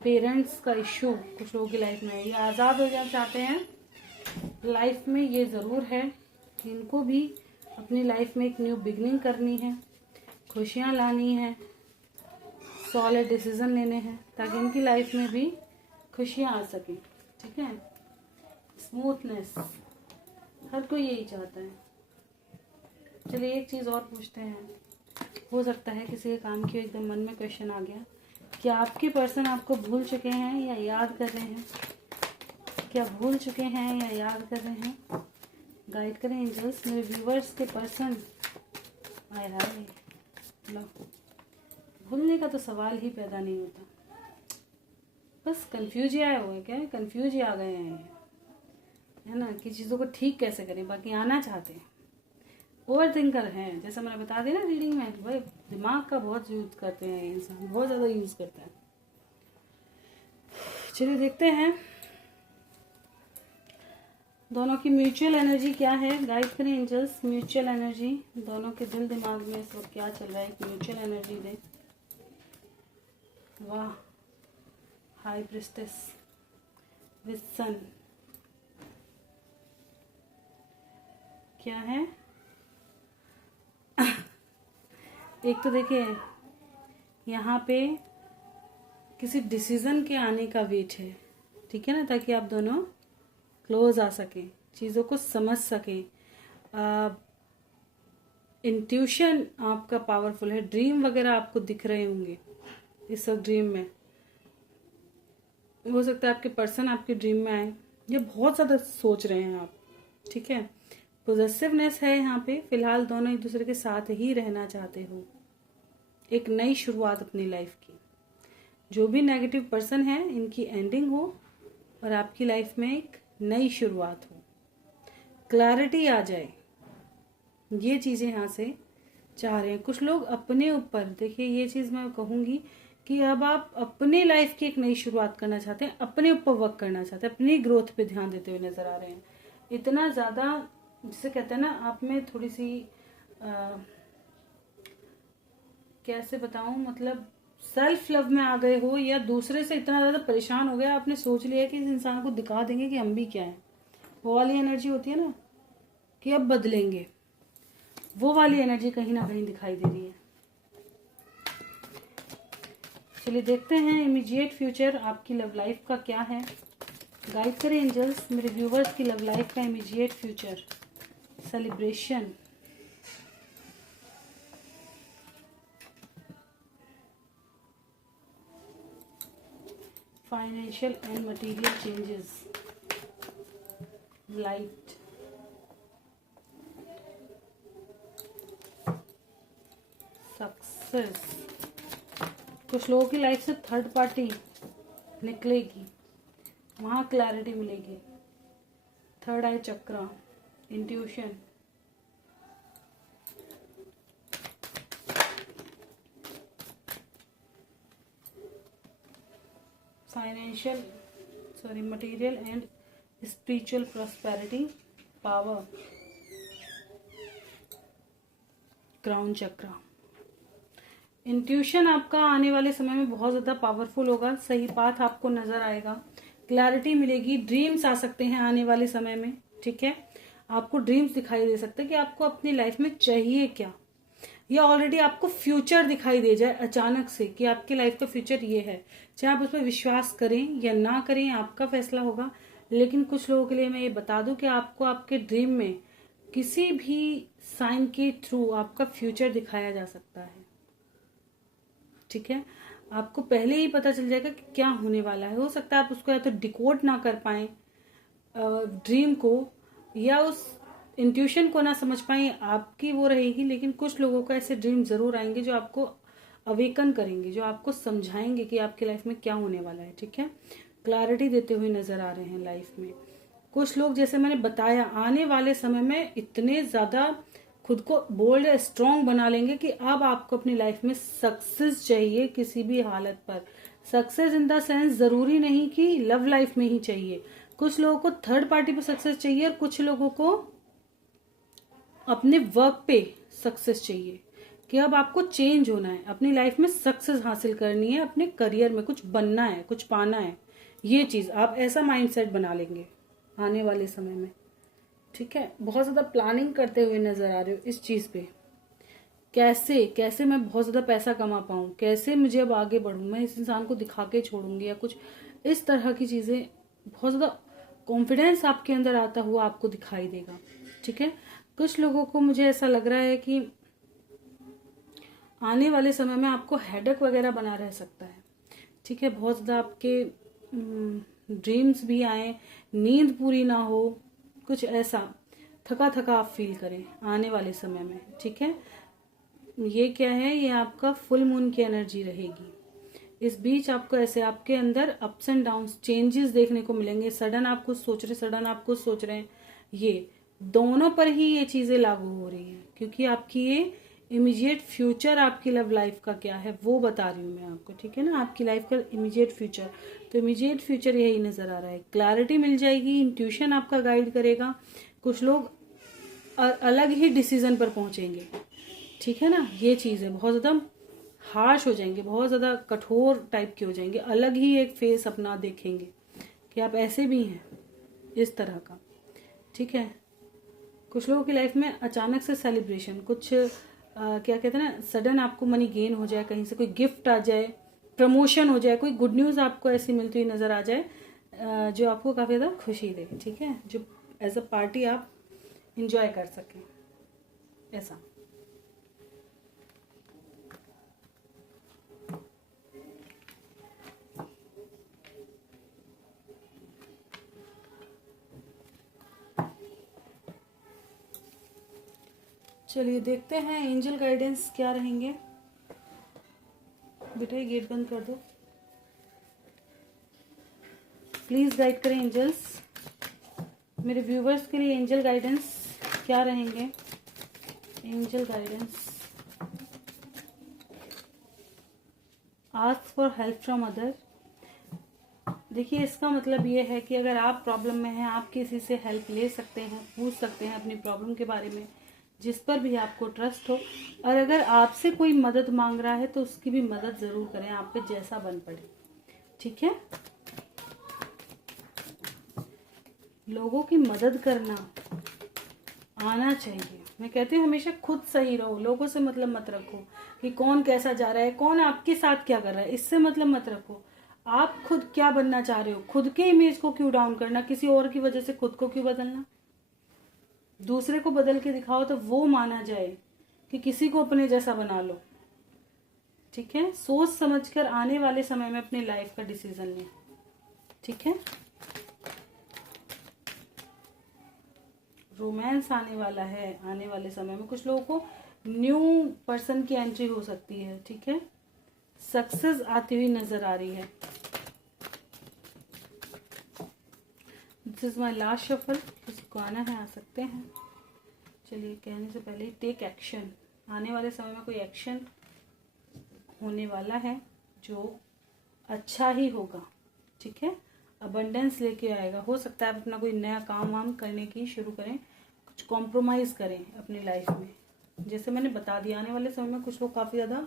पेरेंट्स का इश्यू कुछ लोगों की लाइफ में है। ये आज़ाद हो जाना चाहते हैं लाइफ में, ये ज़रूर है कि इनको भी अपनी लाइफ में एक न्यू बिगनिंग करनी है, खुशियाँ लानी है, सॉलिड डिसीजन लेने हैं, ताकि इनकी लाइफ में भी खुशियाँ आ सकें, ठीक है। स्मूथनेस, हर कोई यही चाहता है। चलिए एक चीज़ और पूछते हैं, हो सकता है किसी के काम की एकदम मन में क्वेश्चन आ गया, क्या आपके पर्सन आपको भूल चुके हैं या याद कर रहे हैं, क्या भूल चुके हैं या याद कर रहे हैं। गाइड करें एंजल्स, मेरे व्यूवर्स के पर्सन। आए हाय, लो, भूलने का तो सवाल ही पैदा नहीं होता, बस कंफ्यूज ही आया हुआ है, क्या है, कंफ्यूज ही आ गए हैं, है ना, कि चीज़ों को ठीक कैसे करें। बाकी आना चाहते हैं, ओवर थिंकर हैं, जैसा मैंने बता दिया ना रीडिंग में, भाई दिमाग का बहुत यूज करते हैं ये इंसान, बहुत ज़्यादा यूज करता है। चलिए देखते हैं दोनों की म्यूचुअल एनर्जी क्या है। गाइड करें एंजल्स, म्यूचुअल एनर्जी दोनों के दिल दिमाग में इस वक्त क्या चल रहा है, एक म्यूचुअल एनर्जी दे। वाह, हाई प्रिस्टेस विद सन, क्या है। एक तो देखिए यहाँ पे किसी डिसीजन के आने का वेट है, ठीक है ना, ताकि आप दोनों क्लोज आ सकें, चीज़ों को समझ सकें। इंट्यूशन आपका पावरफुल है, ड्रीम वगैरह आपको दिख रहे होंगे इस वक्त। ड्रीम में हो सकता है आपके पर्सन आपके ड्रीम में आए, ये बहुत ज़्यादा सोच रहे हैं आप, ठीक है। पोजेसिवनेस है यहाँ पे, फिलहाल दोनों एक दूसरे के साथ ही रहना चाहते हो, एक नई शुरुआत अपनी लाइफ की। जो भी नेगेटिव पर्सन है, इनकी एंडिंग हो और आपकी लाइफ में एक नई शुरुआत हो, क्लैरिटी आ जाए, ये चीज़ें यहाँ से चाह रहे हैं कुछ लोग अपने ऊपर। देखिए ये चीज़ मैं कहूँगी कि अब आप अपनी लाइफ की एक नई शुरुआत करना चाहते हैं, अपने ऊपर वर्क करना चाहते हैं, अपनी ग्रोथ पे ध्यान देते हुए नजर आ रहे हैं। इतना ज़्यादा, जिसे कहते हैं ना, आप में थोड़ी सी कैसे बताऊं, मतलब सेल्फ लव में आ गए हो, या दूसरे से इतना ज़्यादा परेशान हो गया, आपने सोच लिया कि इस इंसान को दिखा देंगे कि हम भी क्या है। वो वाली एनर्जी होती है ना कि अब बदलेंगे, वो वाली एनर्जी कहीं ना कहीं दिखाई दे रही है। चलिए देखते हैं इमीडिएट फ्यूचर आपकी लव लाइफ का क्या है। गाइड करें एंजल्स, मेरे व्यूवर्स की लव लाइफ का immediate future. Celebration, financial and material changes, light, success. कुछ लोगों की लाइफ से थर्ड पार्टी निकलेगी, वहाँ क्लैरिटी मिलेगी। Third I chakra, intuition. Financial material and spiritual prosperity, power, crown chakra. Intuition आपका आने वाले समय में बहुत ज्यादा पावरफुल होगा, सही पाथ आपको नजर आएगा, क्लैरिटी मिलेगी, ड्रीम्स आ सकते हैं आने वाले समय में। ठीक है, आपको ड्रीम्स दिखाई दे सकते हैं कि आपको अपनी लाइफ में चाहिए क्या, या ऑलरेडी आपको फ्यूचर दिखाई दे जाए अचानक से कि आपकी लाइफ का फ्यूचर ये है। चाहे आप उस पर विश्वास करें या ना करें, आपका फैसला होगा। लेकिन कुछ लोगों के लिए मैं ये बता दूं कि आपको आपके ड्रीम में किसी भी साइन के थ्रू आपका फ्यूचर दिखाया जा सकता है। ठीक है, आपको पहले ही पता चल जाएगा कि क्या होने वाला है। हो सकता है आप उसको या तो डिकोड ना कर पाए ड्रीम को, या उस इंट्यूशन को ना समझ पाए, आपकी वो रहेगी। लेकिन कुछ लोगों का ऐसे ड्रीम जरूर आएंगे जो आपको अवेकन करेंगे, जो आपको समझाएंगे कि आपकी लाइफ में क्या होने वाला है। ठीक है, क्लैरिटी देते हुए नजर आ रहे हैं लाइफ में। कुछ लोग, जैसे मैंने बताया, आने वाले समय में इतने ज्यादा खुद को बोल्ड या स्ट्रांग बना लेंगे कि अब आपको अपनी लाइफ में सक्सेस चाहिए किसी भी हालत पर। सक्सेस इन द सेंस जरूरी नहीं कि लव लाइफ में ही चाहिए। कुछ लोगों को थर्ड पार्टी पे सक्सेस चाहिए और कुछ लोगों को अपने वर्क पे सक्सेस चाहिए कि अब आपको चेंज होना है, अपनी लाइफ में सक्सेस हासिल करनी है, अपने करियर में कुछ बनना है, कुछ पाना है। ये चीज आप ऐसा माइंडसेट बना लेंगे आने वाले समय में। ठीक है, बहुत ज्यादा प्लानिंग करते हुए नजर आ रहे हो इस चीज पे। कैसे मैं बहुत ज्यादा पैसा कमा पाऊं, कैसे मुझे अब आगे बढ़ूं, मैं इस इंसान को दिखा के छोड़ूंगी, या कुछ इस तरह की चीजें। बहुत ज्यादा कॉन्फिडेंस आपके अंदर आता हुआ आपको दिखाई देगा। ठीक है, कुछ लोगों को मुझे ऐसा लग रहा है कि आने वाले समय में आपको हेडेक वगैरह बना रह सकता है। ठीक है, बहुत ज्यादा आपके ड्रीम्स भी आए, नींद पूरी ना हो, कुछ ऐसा थका थका आप फील करें आने वाले समय में। ठीक है, ये क्या है, ये आपका फुल मून की एनर्जी रहेगी। इस बीच आपको ऐसे आपके अंदर अप्स एंड डाउन्स, चेंजेस देखने को मिलेंगे। सडन आप कुछ सोच रहे, सडन आप कुछ सोच रहे हैं। ये दोनों पर ही ये चीजें लागू हो रही हैं, क्योंकि आपकी ये इमीडिएट फ्यूचर, आपकी लव लाइफ का क्या है वो बता रही हूँ मैं आपको। ठीक है ना, आपकी लाइफ का इमीडिएट फ्यूचर, तो इमीडिएट फ्यूचर यही नजर आ रहा है। क्लैरिटी मिल जाएगी, इंट्यूशन आपका गाइड करेगा। कुछ लोग अलग ही डिसीजन पर पहुंचेंगे। ठीक है ना, ये चीज है, बहुत ज्यादा हार्श हो जाएंगे, बहुत ज्यादा कठोर टाइप के हो जाएंगे, अलग ही एक फेस अपना देखेंगे कि आप ऐसे भी हैं, इस तरह का। ठीक है, कुछ लोगों की लाइफ में अचानक से सेलिब्रेशन, कुछ क्या कहते हैं ना, सडन आपको मनी गेन हो जाए, कहीं से कोई गिफ्ट आ जाए, प्रमोशन हो जाए, कोई गुड न्यूज आपको ऐसी मिलती हुई नजर आ जाए जो आपको काफी ज्यादा खुशी दे। ठीक है, जो एज अ पार्टी आप इंजॉय कर सकें, ऐसा। चलिए देखते हैं एंजल गाइडेंस क्या रहेंगे। बेटा ये गेट बंद कर दो, प्लीज गाइड करें एंजल्स। मेरे व्यूवर्स के लिए एंजल गाइडेंस क्या रहेंगे। Angel guidance, ask for help from other. देखिए, इसका मतलब ये है कि अगर आप प्रॉब्लम में हैं, आप किसी से हेल्प ले सकते हैं, पूछ सकते हैं अपनी प्रॉब्लम के बारे में, जिस पर भी आपको ट्रस्ट हो। और अगर आपसे कोई मदद मांग रहा है तो उसकी भी मदद जरूर करें, आप पे जैसा बन पड़े। ठीक है, लोगों की मदद करना आना चाहिए। मैं कहती हूँ हमेशा खुद सही रहो, लोगों से मतलब मत रखो कि कौन कैसा जा रहा है, कौन आपके साथ क्या कर रहा है, इससे मतलब मत रखो। आप खुद क्या बनना चाह रहे हो, खुद के इमेज को क्यों डाउन करना, किसी और की वजह से खुद को क्यों बदलना। दूसरे को बदल के दिखाओ तो वो माना जाए कि किसी को अपने जैसा बना लो। ठीक है, सोच समझकर आने वाले समय में अपनी लाइफ का डिसीजन लें। ठीक है, रोमांस आने वाला है आने वाले समय में। कुछ लोगों को न्यू पर्सन की एंट्री हो सकती है, ठीक है। सक्सेस आती हुई नजर आ रही है। This is my last shuffle. किसको आना है आ सकते हैं। चलिए, कहने से पहले टेक एक्शन। आने वाले समय में कोई एक्शन होने वाला है जो अच्छा ही होगा, ठीक है। अबंडेंस लेके आएगा। हो सकता है आप अपना कोई नया काम वाम करने की शुरू करें, कुछ कॉम्प्रोमाइज करें अपनी लाइफ में। जैसे मैंने बता दिया, आने वाले समय में कुछ लोग काफी ज्यादा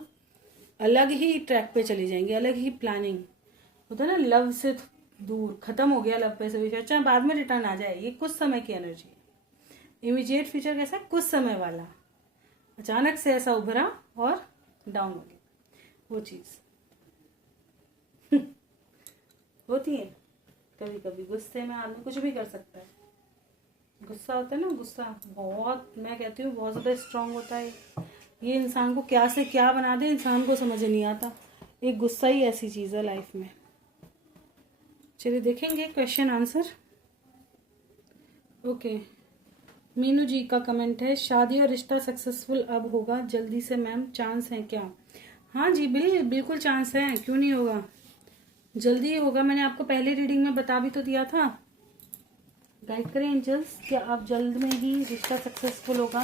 अलग ही ट्रैक पे चले जाएंगे, अलग ही प्लानिंग होता है ना, लव से दूर, खत्म हो गया लव पे से विषय, चाहे बाद में रिटर्न आ जाए, ये कुछ समय की एनर्जी है। इमीडिएट फ्यूचर कैसा, कुछ समय वाला, अचानक से ऐसा उभरा और डाउन हो गया, वो चीज होती है। कभी कभी गुस्से में आदमी कुछ भी कर सकता है। गुस्सा होता है ना, गुस्सा बहुत, मैं कहती हूँ बहुत ज्यादा स्ट्रांग होता है। ये इंसान को क्या से क्या बना दे, इंसान को समझ नहीं आता। एक गुस्सा ही ऐसी चीज है लाइफ में। चलिए देखेंगे क्वेश्चन आंसर। ओके, मीनू जी का कमेंट है, शादी और रिश्ता सक्सेसफुल अब होगा जल्दी से मैम, चांस है क्या? हाँ जी, बिल्कुल चांस है, क्यों नहीं होगा, जल्दी ही होगा। मैंने आपको पहले रीडिंग में बता भी तो दिया था। गाइड करें एंजल्स, क्या आप जल्द में ही रिश्ता सक्सेसफुल होगा,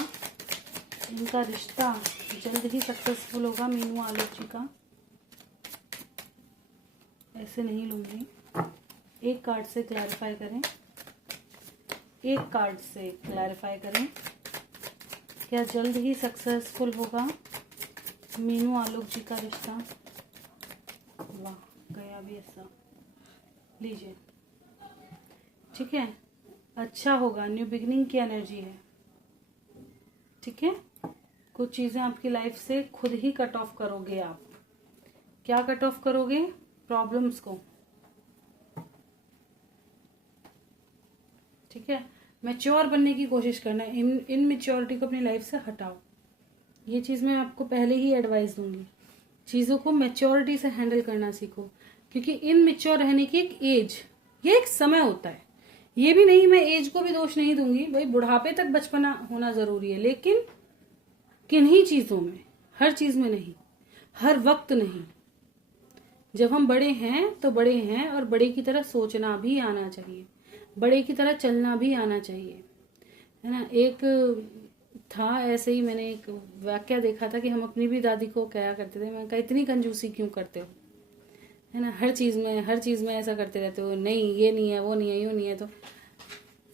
इनका रिश्ता जल्द ही सक्सेसफुल होगा मीनू आलोक जी का। ऐसे नहीं लूंगी, एक कार्ड से क्लैरिफाई करें, एक कार्ड से क्लैरिफाई करें, क्या जल्द ही सक्सेसफुल होगा मीनू आलोक जी का रिश्ता? वाह, गया भी ऐसा, लीजिए, ठीक है, अच्छा होगा, न्यू बिगिनिंग की एनर्जी है, ठीक है। कुछ चीजें आपकी लाइफ से खुद ही कट ऑफ करोगे आप। क्या कट ऑफ करोगे? प्रॉब्लम्स को, ठीक है। मैच्योर बनने की कोशिश करना, इनमेच्योरिटी को अपनी लाइफ से हटाओ। ये चीज मैं आपको पहले ही एडवाइस दूंगी, चीजों को मैच्योरिटी से हैंडल करना सीखो, क्योंकि इनमेच्योर रहने की एक एज, ये एक समय होता है। ये भी नहीं, मैं एज को भी दोष नहीं दूंगी भाई, बुढ़ापे तक बचपना होना जरूरी है, लेकिन किन्हीं चीजों में, हर चीज में नहीं, हर वक्त नहीं। जब हम बड़े हैं तो बड़े हैं, और बड़े की तरह सोचना भी आना चाहिए, बड़े की तरह चलना भी आना चाहिए, है ना। एक था ऐसे ही, मैंने एक वाक्य देखा था कि हम अपनी भी दादी को क्या करते थे, मैं कहा इतनी कंजूसी क्यों करते हो, है ना, हर चीज में ऐसा करते रहते हो, नहीं ये नहीं है, वो नहीं है, यूं नहीं है। तो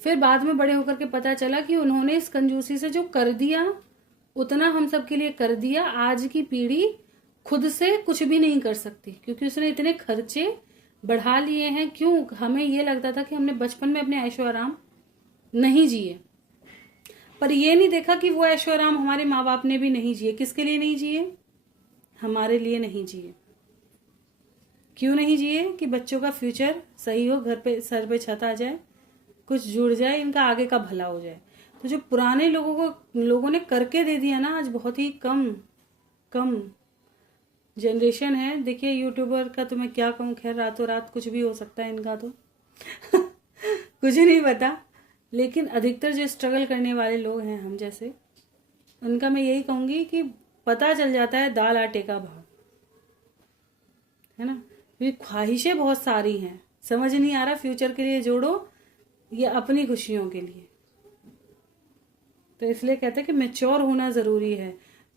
फिर बाद में बड़े होकर के पता चला कि उन्होंने इस कंजूसी से जो कर दिया, उतना हम सब के लिए कर दिया, आज की पीढ़ी खुद से कुछ भी नहीं कर सकती, क्योंकि उसने इतने खर्चे बढ़ा लिए हैं। क्यों? हमें ये लगता था कि हमने बचपन में अपने ऐशो आराम नहीं जिए, पर ये नहीं देखा कि वो ऐशो आराम हमारे माँ बाप ने भी नहीं जिए। किसके लिए नहीं जिए? हमारे लिए नहीं जिए। क्यों नहीं जिए? कि बच्चों का फ्यूचर सही हो, घर पे सर पे छत आ जाए, कुछ जुड़ जाए, इनका आगे का भला हो जाए। तो जो पुराने लोगों ने करके दे दिया ना, आज बहुत ही कम जनरेशन है। देखिए यूट्यूबर का तो मैं क्या कहूँ, खैर रातों रात कुछ भी हो सकता है इनका तो कुछ नहीं पता, लेकिन अधिकतर जो स्ट्रगल करने वाले लोग हैं हम जैसे, उनका मैं यही कहूंगी कि पता चल जाता है दाल आटे का भाव, है ना। ये ख्वाहिशें बहुत सारी हैं, समझ नहीं आ रहा फ्यूचर के लिए जोड़ो या अपनी खुशियों के लिए। तो इसलिए कहते हैं कि मैच्योर होना जरूरी है।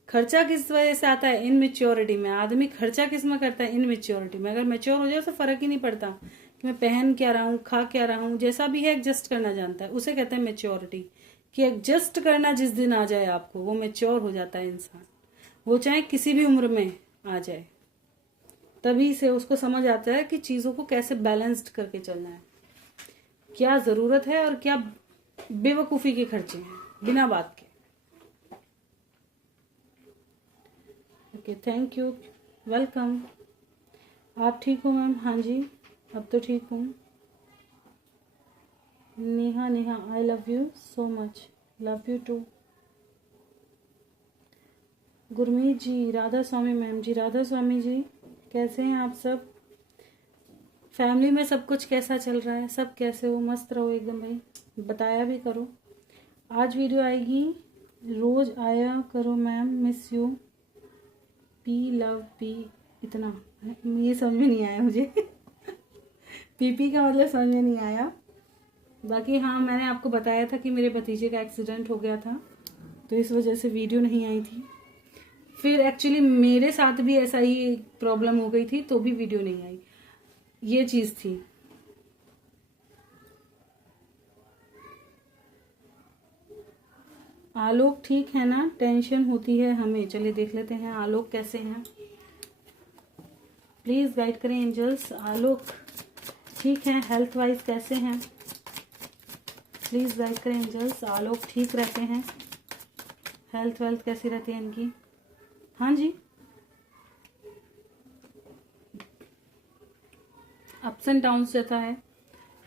खर्चा किस वजह से आता है? इनमेच्योरिटी में। आदमी खर्चा किस में करता है? इनमेच्योरिटी में। अगर मैच्योर हो जाए तो फर्क ही नहीं पड़ता कि मैं पहन क्या रहा हूँ, खा क्या रहा हूँ, जैसा भी है एडजस्ट करना जानता है, उसे कहते हैं मैच्योरिटी। कि एडजस्ट करना जिस दिन आ जाए आपको, वो मैच्योर हो जाता है इंसान। वो चाहे किसी भी उम्र में आ जाए, तभी से उसको समझ आता है कि चीजों को कैसे बैलेंस्ड करके चलना है, क्या जरूरत है और क्या बेवकूफी के खर्चे हैं बिना बात के। Okay, thank you, welcome. आप ठीक हो मैम? हाँ जी, अब तो ठीक हूँ। Neha I love you so much, love you too. Gurmeet ji, Radha Swami ma'am ji, Radha Swami ji, कैसे हैं आप सब? फैमिली में सब कुछ कैसा चल रहा है? सब कैसे हो? मस्त रहो एकदम भाई, बताया भी करो। आज वीडियो आएगी रोज आया करो ma'am, miss you, P love P, इतना ये समझ में नहीं आया मुझे। पीपी का मतलब समझ में नहीं आया। बाकी हाँ, मैंने आपको बताया था कि मेरे भतीजे का एक्सीडेंट हो गया था, तो इस वजह से वीडियो नहीं आई थी। फिर एक्चुअली मेरे साथ भी ऐसा ही प्रॉब्लम हो गई थी, तो भी वीडियो नहीं आई। ये चीज थी। आलोक ठीक है ना, टेंशन होती है हमें। चलिए देख लेते हैं आलोक कैसे हैं। प्लीज गाइड करें एंजल्स, आलोक ठीक है, हेल्थ वाइज कैसे हैं? प्लीज गाइड करें एंजल्स, आलोक ठीक रहते हैं? हेल्थ वेल्थ कैसी रहती है इनकी? हाँ जी, अप्स एंड डाउन्स रहता है,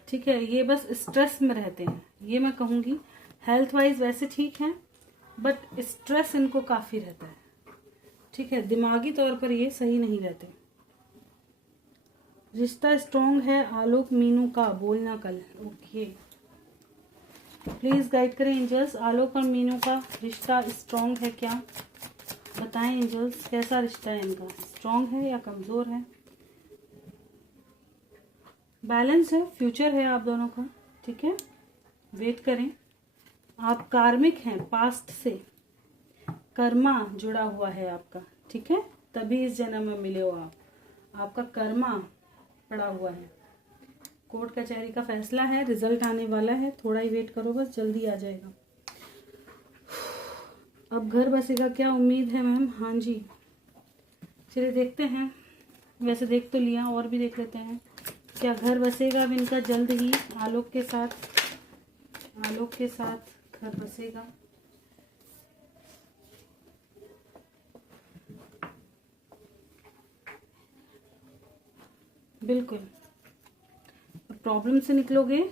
ठीक है। ये बस स्ट्रेस में रहते हैं, ये मैं कहूँगी। हेल्थ वाइज वैसे ठीक है, बट स्ट्रेस इनको काफ़ी रहता है, ठीक है। दिमागी तौर पर ये सही नहीं रहते। रिश्ता स्ट्रॉन्ग है आलोक मीनू का, बोलना कल। ओके, प्लीज गाइड करें एंजल्स, आलोक और मीनू का रिश्ता स्ट्रॉन्ग है क्या? बताएं एंजल्स, कैसा रिश्ता है इनका, स्ट्रॉन्ग है या कमजोर है? बैलेंस है, फ्यूचर है आप दोनों का, ठीक है। वेट करें। आप कार्मिक हैं, पास्ट से कर्मा जुड़ा हुआ है आपका, ठीक है, तभी इस जन्म में मिले हो आप। आपका कर्मा पड़ा हुआ है। कोर्ट कचहरी का फैसला है, रिजल्ट आने वाला है, थोड़ा ही वेट करो, बस जल्दी आ जाएगा। अब घर बसेगा क्या उम्मीद है मैम? हाँ जी, चलिए देखते हैं। वैसे देख तो लिया, और भी देख लेते हैं। क्या घर बसेगा अब इनका जल्द ही आलोक के साथ? आलोक के साथ घर बसेगा। बिल्कुल, प्रॉब्लम से निकलोगे,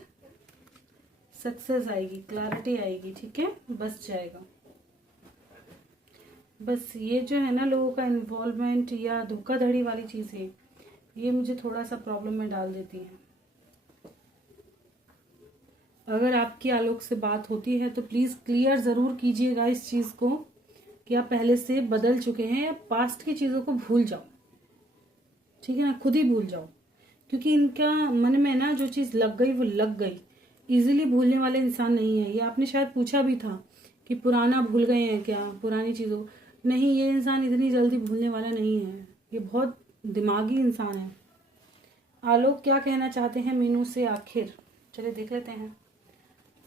सक्सेस आएगी, क्लैरिटी आएगी, ठीक है, बस जाएगा। बस ये जो है ना, लोगों का इन्वॉल्वमेंट या धोखाधड़ी वाली चीज़ें, ये मुझे थोड़ा सा प्रॉब्लम में डाल देती है। अगर आपकी आलोक से बात होती है तो प्लीज़ क्लियर ज़रूर कीजिएगा इस चीज़ को कि आप पहले से बदल चुके हैं, या पास्ट की चीज़ों को भूल जाओ, ठीक है ना, खुद ही भूल जाओ। क्योंकि इनका मन में ना जो चीज़ लग गई वो लग गई। इजीली भूलने वाले इंसान नहीं है ये। आपने शायद पूछा भी था कि पुराना भूल गए हैं क्या, पुरानी चीज़ों। नहीं, ये इंसान इतनी जल्दी भूलने वाला नहीं है, ये बहुत दिमागी इंसान है। आलोक क्या कहना चाहते हैं मीनू से आखिर? चलिए देख लेते हैं।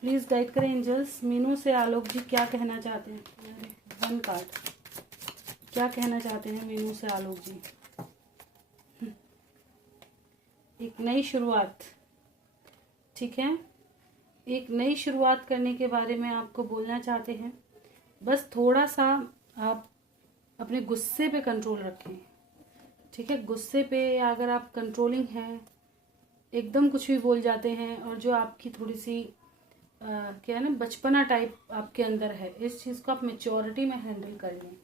प्लीज गाइड करें एंजल्स, मीनू से आलोक जी क्या कहना चाहते हैं? वन कार्ड, क्या कहना चाहते हैं मीनू से आलोक जी? एक नई शुरुआत, ठीक है, एक नई शुरुआत करने के बारे में आपको बोलना चाहते हैं। बस थोड़ा सा आप अपने गुस्से पे कंट्रोल रखें, ठीक है। गुस्से पे अगर आप कंट्रोलिंग हैं, एकदम कुछ भी बोल जाते हैं, और जो आपकी थोड़ी सी क्या है ना, बचपना टाइप आपके अंदर है, इस चीज़ को आप मेच्योरिटी में हैंडल कर लें,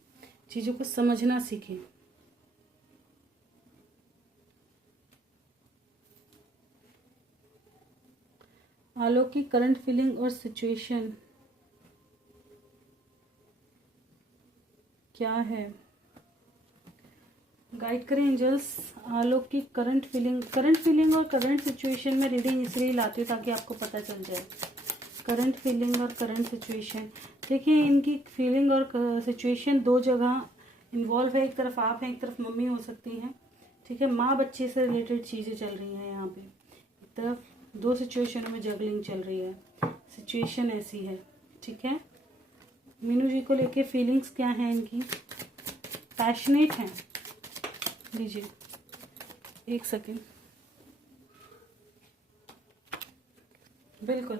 चीज़ों को समझना सीखें। आलोक की करंट फीलिंग और सिचुएशन क्या है? गाइड करें एंजल्स, आलोक की करंट फीलिंग और करंट सिचुएशन में रीडिंग इसलिए लाती हूँ ताकि आपको पता चल जाए। करंट फीलिंग और करंट सिचुएशन, देखिए इनकी फीलिंग और सिचुएशन दो जगह इन्वॉल्व है। एक तरफ आप हैं, एक तरफ मम्मी हो सकती हैं, ठीक है। माँ बच्चे से रिलेटेड चीज़ें चल रही हैं यहाँ पे। एक तरफ दो सिचुएशनों में जगलिंग चल रही है, सिचुएशन ऐसी है, ठीक है। मीनू जी को लेके फीलिंग्स क्या हैं इनकी? पैशनेट हैं, लीजिए एक सेकेंड, बिल्कुल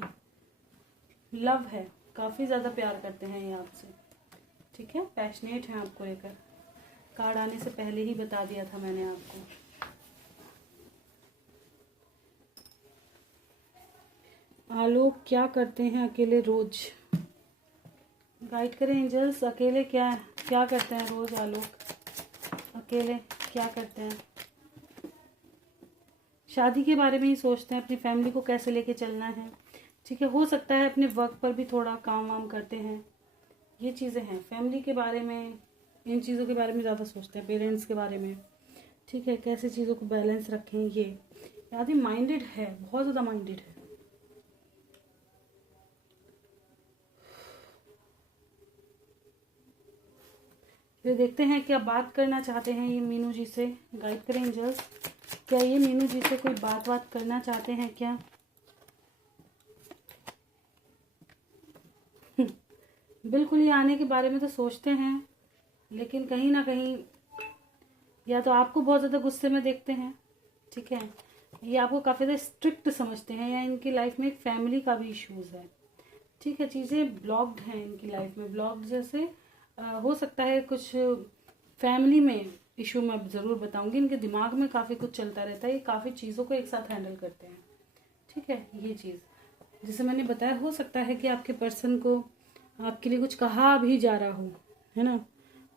लव है, काफ़ी ज़्यादा प्यार करते हैं ये आपसे, ठीक है। पैशनेट हैं आपको लेकर, कार्ड आने से पहले ही बता दिया था मैंने आपको। आलोक क्या करते हैं अकेले रोज? गाइड करें एंजल्स, अकेले क्या क्या करते हैं रोज आलोक? अकेले क्या करते हैं? शादी के बारे में ही सोचते हैं, अपनी फैमिली को कैसे लेके चलना है, ठीक है। हो सकता है अपने वर्क पर भी थोड़ा काम वाम करते हैं, ये चीज़ें हैं। फैमिली के बारे में, इन चीज़ों के बारे में ज़्यादा सोचते हैं, पेरेंट्स के बारे में, ठीक है, कैसे चीज़ों को बैलेंस रखें। ये आदमी माइंडेड है, बहुत ज़्यादा माइंडेड है। फिर देखते हैं क्या बात करना चाहते हैं ये मीनू जी से। गाइड करें एंजल्स, क्या ये मीनू जी से कोई बात करना चाहते हैं क्या? बिल्कुल, ये आने के बारे में तो सोचते हैं, लेकिन कहीं ना कहीं या तो आपको बहुत ज़्यादा गुस्से में देखते हैं, ठीक है, ये आपको काफ़ी ज़्यादा स्ट्रिक्ट समझते हैं, या इनकी लाइफ में एक फैमिली का भी इश्यूज़ है, ठीक है, चीज़ें ब्लॉक्ड हैं इनकी लाइफ में। ब्लॉक्ड जैसे हो सकता है कुछ फैमिली में इशू, मैं ज़रूर बताऊंगी। इनके दिमाग में काफ़ी कुछ चलता रहता है, ये काफ़ी चीज़ों को एक साथ हैंडल करते हैं, ठीक है। ये चीज़ जैसे मैंने बताया, हो सकता है कि आपके पर्सन को आपके लिए कुछ कहा भी जा रहा हो, है ना,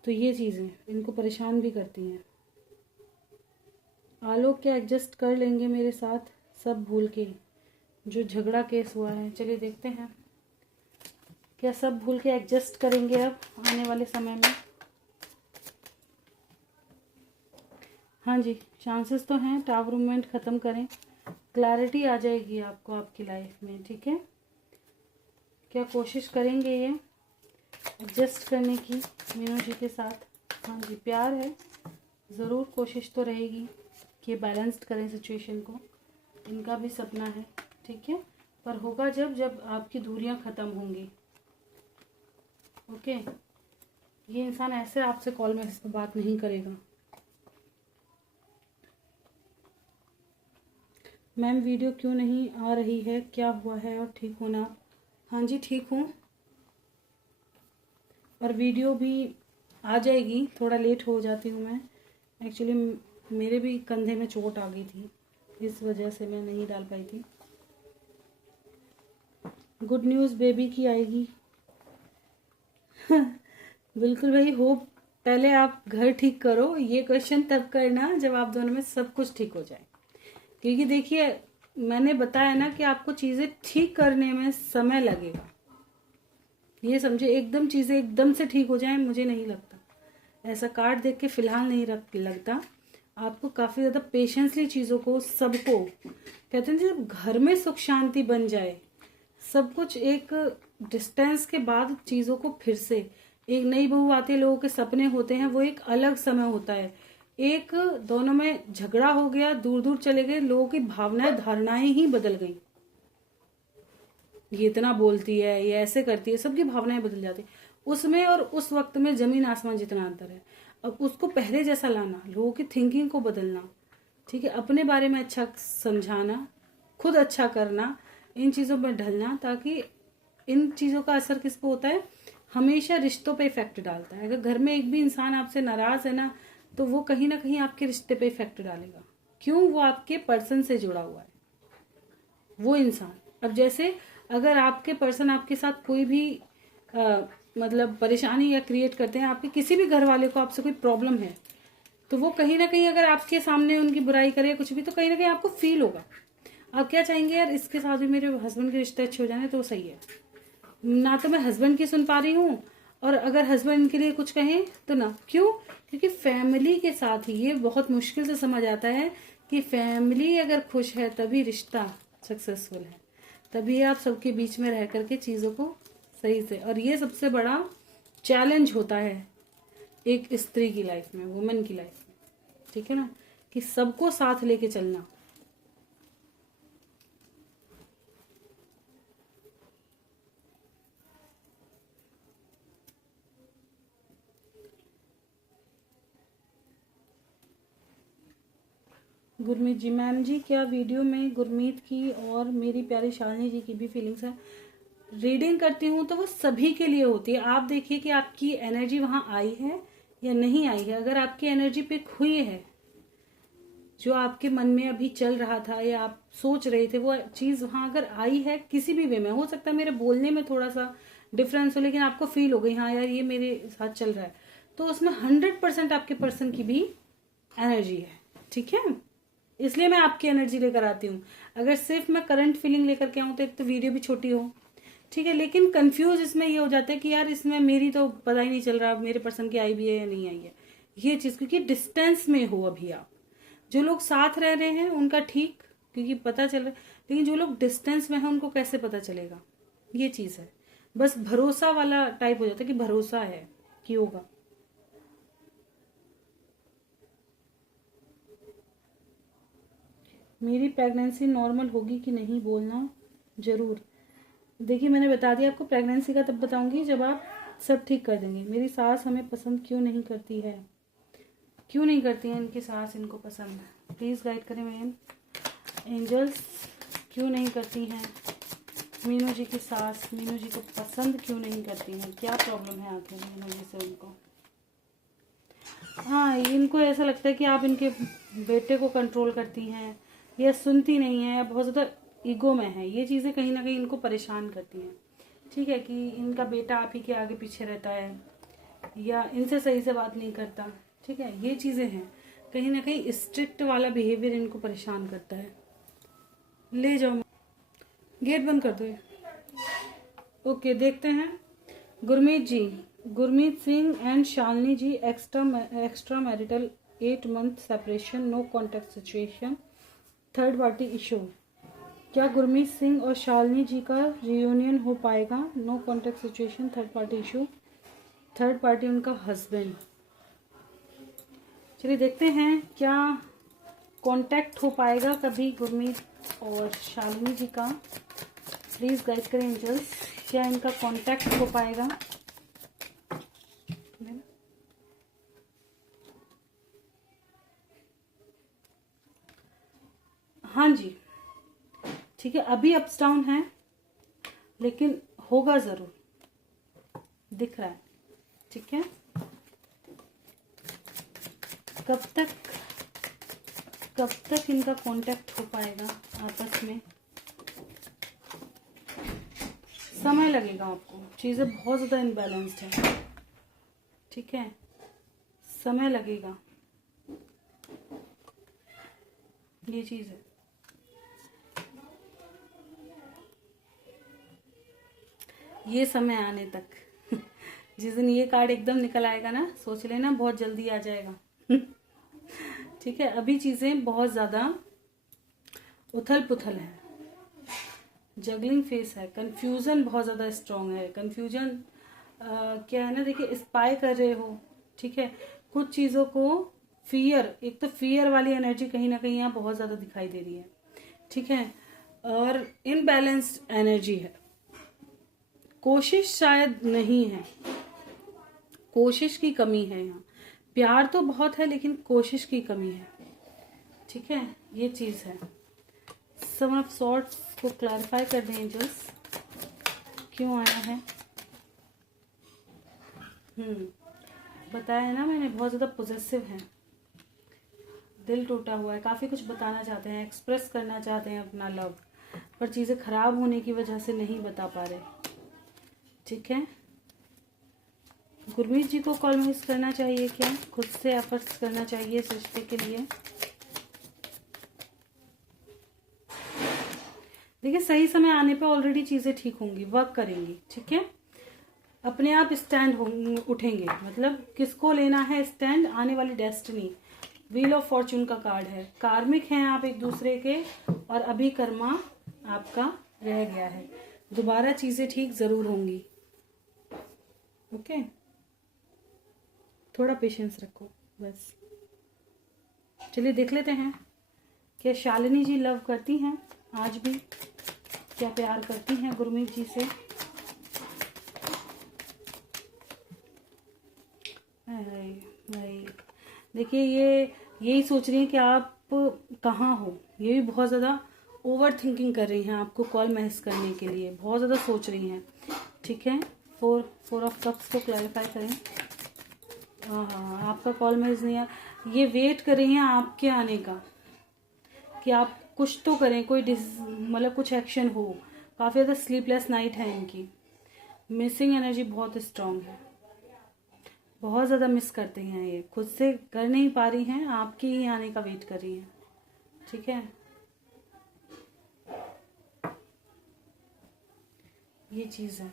तो ये चीज़ें इनको परेशान भी करती हैं। आलोक क्या एडजस्ट कर लेंगे मेरे साथ सब भूल के, जो झगड़ा केस हुआ है? चलिए देखते हैं, क्या सब भूल के एडजस्ट करेंगे अब आने वाले समय में? हाँ जी, चांसेस तो हैं। टावर मूवमेंट ख़त्म करें, क्लैरिटी आ जाएगी आपको आपकी लाइफ में, ठीक है। क्या कोशिश करेंगे ये एडजस्ट करने की मीनू जी के साथ? हाँ जी, प्यार है, ज़रूर कोशिश तो रहेगी कि बैलेंस्ड करें सिचुएशन को। इनका भी सपना है, ठीक है, पर होगा जब जब आपकी दूरियां ख़त्म होंगी। ओके, ये इंसान ऐसे आपसे कॉल मैसेज पर बात नहीं करेगा। मैम वीडियो क्यों नहीं आ रही है, क्या हुआ है? और ठीक हो ना? हाँ जी, ठीक हूँ, और वीडियो भी आ जाएगी, थोड़ा लेट हो जाती हूँ मैं। एक्चुअली मेरे भी कंधे में चोट आ गई थी, इस वजह से मैं नहीं डाल पाई थी। गुड न्यूज़ बेबी की आएगी। बिल्कुल भाई, होप पहले आप घर ठीक करो, ये क्वेश्चन तब करना जब आप दोनों में सब कुछ ठीक हो जाए। क्योंकि देखिए, मैंने बताया ना कि आपको चीज़ें ठीक करने में समय लगेगा। ये समझे, एकदम चीज़ें एकदम से ठीक हो जाए मुझे नहीं लगता, ऐसा कार्ड देख के फिलहाल नहीं लगता। आपको काफ़ी ज़्यादा पेशेंसली चीज़ों को, सबको कहते हैं जब घर में सुख शांति बन जाए, सब कुछ एक डिस्टेंस के बाद चीज़ों को फिर से, एक नई बहू आती है, लोगों के सपने होते हैं, वो एक अलग समय होता है। एक दोनों में झगड़ा हो गया, दूर दूर चले गए, लोगों की भावनाएं, धारणाएं ही बदल गई। ये इतना बोलती है, ये ऐसे करती है, सबकी भावनाएं बदल जाती। उसमें और उस वक्त में जमीन आसमान जितना अंतर है। अब उसको पहले जैसा लाना, लोगों की थिंकिंग को बदलना, ठीक है, अपने बारे में अच्छा समझाना, खुद अच्छा करना, इन चीज़ों में ढलना, ताकि इन चीज़ों का असर किस पे होता है, हमेशा रिश्तों पे इफेक्ट डालता है। अगर घर में एक भी इंसान आपसे नाराज है ना, तो वो कहीं ना कहीं आपके रिश्ते पे इफेक्ट डालेगा। क्यों? वो आपके पर्सन से जुड़ा हुआ है वो इंसान। अब जैसे अगर आपके पर्सन आपके साथ कोई भी मतलब परेशानी या क्रिएट करते हैं, आपके किसी भी घर वाले को आपसे कोई प्रॉब्लम है, तो वो कहीं ना कहीं अगर आपके सामने उनकी बुराई करे कुछ भी, तो कहीं ना कहीं आपको फील होगा। आप क्या चाहेंगे, यार इसके साथ भी मेरे हस्बैंड के रिश्ते अच्छे हो जाने तो सही है ना। तो मैं हस्बैंड की सुन पा रही हूँ, और अगर हस्बैंड इनके लिए कुछ कहें तो ना। क्यों? क्योंकि फैमिली के साथ ही ये बहुत मुश्किल से समझ आता है कि फैमिली अगर खुश है तभी रिश्ता सक्सेसफुल है, तभी आप सबके बीच में रह करके चीज़ों को सही से। और ये सबसे बड़ा चैलेंज होता है एक स्त्री की लाइफ में, वुमेन की लाइफ में, ठीक है ना, कि सबको साथ लेके चलना। गुरमीत जी, मैम जी क्या वीडियो में गुरमीत की और मेरी प्यारी शालिनी जी की भी फीलिंग्स है? रीडिंग करती हूँ तो वो सभी के लिए होती है। आप देखिए कि आपकी एनर्जी वहाँ आई है या नहीं आई है। अगर आपकी एनर्जी पिक हुई है, जो आपके मन में अभी चल रहा था या आप सोच रहे थे, वो चीज़ वहाँ अगर आई है किसी भी वे में, हो सकता है मेरे बोलने में थोड़ा सा डिफरेंस हो, लेकिन आपको फील हो गई हाँ यार ये मेरे साथ चल रहा है, तो उसमें 100% आपके पर्सन की भी एनर्जी है, ठीक है। इसलिए मैं आपकी एनर्जी लेकर आती हूँ। अगर सिर्फ मैं करंट फीलिंग लेकर के आऊँ तो एक तो वीडियो भी छोटी हो, ठीक है, लेकिन कंफ्यूज इसमें ये हो जाता है कि यार इसमें मेरी तो पता ही नहीं चल रहा मेरे पर्सन की आई भी है या नहीं आई है, ये चीज। क्योंकि डिस्टेंस में हो अभी आप, जो लोग साथ रह रहे हैं उनका ठीक, क्योंकि पता चल रहा है, लेकिन जो लोग डिस्टेंस में है उनको कैसे पता चलेगा, ये चीज है। बस भरोसा वाला टाइप हो जाता है कि भरोसा है कि होगा। मेरी प्रेगनेंसी नॉर्मल होगी कि नहीं बोलना जरूर। देखिए मैंने बता दिया आपको, प्रेगनेंसी का तब बताऊंगी जब आप सब ठीक कर देंगे। मेरी सास हमें पसंद क्यों नहीं करती है, क्यों नहीं करती है इनकी सास इनको पसंद, प्लीज गाइड करें मैम। एंजल्स क्यों नहीं करती हैं मीनू जी की सास, मीनू जी को पसंद क्यों नहीं करती हैं, क्या प्रॉब्लम है आखिर मीनू जी से उनको। हाँ, इनको ऐसा लगता है कि आप इनके बेटे को कंट्रोल करती हैं या सुनती नहीं है, बहुत ज़्यादा ईगो में है, ये चीज़ें कहीं ना कहीं इनको परेशान करती हैं। ठीक है, कि इनका बेटा आप ही के आगे पीछे रहता है या इनसे सही से बात नहीं करता। ठीक है, ये चीज़ें हैं, कहीं ना कहीं स्ट्रिक्ट वाला बिहेवियर इनको परेशान करता है। ले जाओ, गेट बंद कर दो ये। ओके, देखते हैं। Gurmeet ji, Gurmeet Singh and Shalini ji, extra marital 8 month separation, no contact situation, third party issue. क्या गुरमीत सिंह और शालिनी जी का रियूनियन हो पाएगा? No contact situation, third party issue, third party उनका हस्बैंड। चलिए देखते हैं क्या कांटेक्ट हो पाएगा कभी गुरमीत और शालिनी जी का। प्लीज गाइड करें एंजल्स, क्या इनका कांटेक्ट हो पाएगा? हाँ जी, ठीक है, अभी अप्स डाउन है लेकिन होगा जरूर, दिख रहा है। ठीक है, कब तक इनका कांटेक्ट हो पाएगा आपस में? समय लगेगा आपको, चीजें बहुत ज्यादा इनबैलेंस्ड है। ठीक है, समय लगेगा, ये चीज है। ये समय आने तक जिस दिन ये कार्ड एकदम निकल आएगा ना, सोच लेना बहुत जल्दी आ जाएगा। ठीक है, अभी चीजें बहुत ज्यादा उथल पुथल है, जगलिंग फेस है, कंफ्यूजन बहुत ज्यादा स्ट्रांग है। कंफ्यूजन क्या है ना, देखिए स्पाई कर रहे हो। ठीक है, कुछ चीजों को फियर, एक तो फियर वाली एनर्जी कहीं ना कहीं यहाँ बहुत ज्यादा दिखाई दे रही है। ठीक है, और इनबैलेंस्ड एनर्जी है, कोशिश शायद नहीं है, कोशिश की कमी है यहाँ। प्यार तो बहुत है लेकिन कोशिश की कमी है। ठीक है, ये चीज है। सम ऑफ सॉर्ट्स को क्लैरिफाई कर दें एंजल्स, क्यों आया है। बताया ना मैंने, बहुत ज्यादा पॉजिटिव है, दिल टूटा हुआ है, काफी कुछ बताना चाहते हैं, एक्सप्रेस करना चाहते हैं अपना लव, पर चीजें खराब होने की वजह से नहीं बता पा रहे। ठीक है, गुरमीत जी को कॉल मिस करना चाहिए क्या? खुद से एफर्ट्स करना चाहिए इस रिश्ते के लिए। देखिए सही समय आने पे ऑलरेडी चीजें ठीक होंगी, वर्क करेंगी। ठीक है, अपने आप स्टैंड उठेंगे, मतलब किसको लेना है स्टैंड, आने वाली डेस्टिनी, व्हील ऑफ फॉर्चून का कार्ड है। कार्मिक हैं आप एक दूसरे के, और अभी कर्मा आपका रह गया है, दोबारा चीजें ठीक जरूर होंगी। ओके, थोड़ा पेशेंस रखो बस। चलिए देख लेते हैं, क्या शालिनी जी लव करती हैं आज भी, क्या प्यार करती हैं गुरमीत जी से। भाई देखिए, ये यही सोच रही हैं कि आप कहाँ हो, ये भी बहुत ज़्यादा ओवर थिंकिंग कर रही हैं, आपको कॉल महस करने के लिए बहुत ज़्यादा सोच रही हैं। ठीक है, फोर ऑफ कप्स को क्लैरिफाई करें। हाँ, आपका कॉल मैसेज नहीं आया, ये वेट कर रही हैं आपके आने का, कि आप कुछ तो करें, कोई मतलब कुछ एक्शन हो। काफ़ी ज़्यादा स्लीपलेस नाइट है इनकी, मिसिंग एनर्जी बहुत स्ट्रांग है, बहुत ज़्यादा मिस करते हैं ये, खुद से कर नहीं पा रही हैं, आपके ही आने का वेट कर रही हैं। ठीक है, ये चीज है।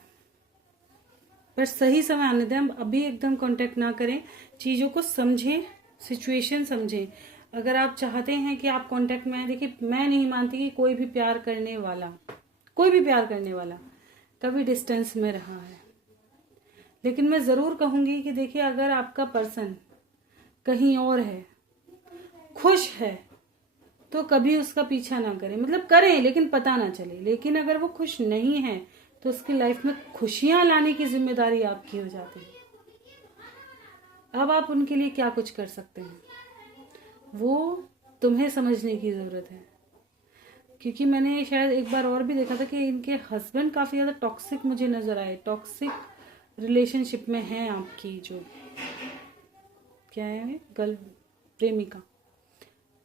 पर सही समय आने दें, हम अभी एकदम कांटेक्ट ना करें, चीजों को समझें, सिचुएशन समझें। अगर आप चाहते हैं कि आप कांटेक्ट में आए, देखिए मैं नहीं मानती कि कोई भी प्यार करने वाला कभी डिस्टेंस में रहा है। लेकिन मैं जरूर कहूंगी कि देखिए, अगर आपका पर्सन कहीं और है, खुश है, तो कभी उसका पीछा ना करें। मतलब करें लेकिन पता ना चले। लेकिन अगर वो खुश नहीं है तो उसकी लाइफ में खुशियां लाने की जिम्मेदारी आपकी हो जाती है। अब आप उनके लिए क्या कुछ कर सकते हैं, वो तुम्हें समझने की जरूरत है। क्योंकि मैंने शायद एक बार और भी देखा था कि इनके हस्बैंड काफी ज्यादा टॉक्सिक मुझे नजर आए। टॉक्सिक रिलेशनशिप में है आपकी जो क्या है, गर्ल प्रेमिका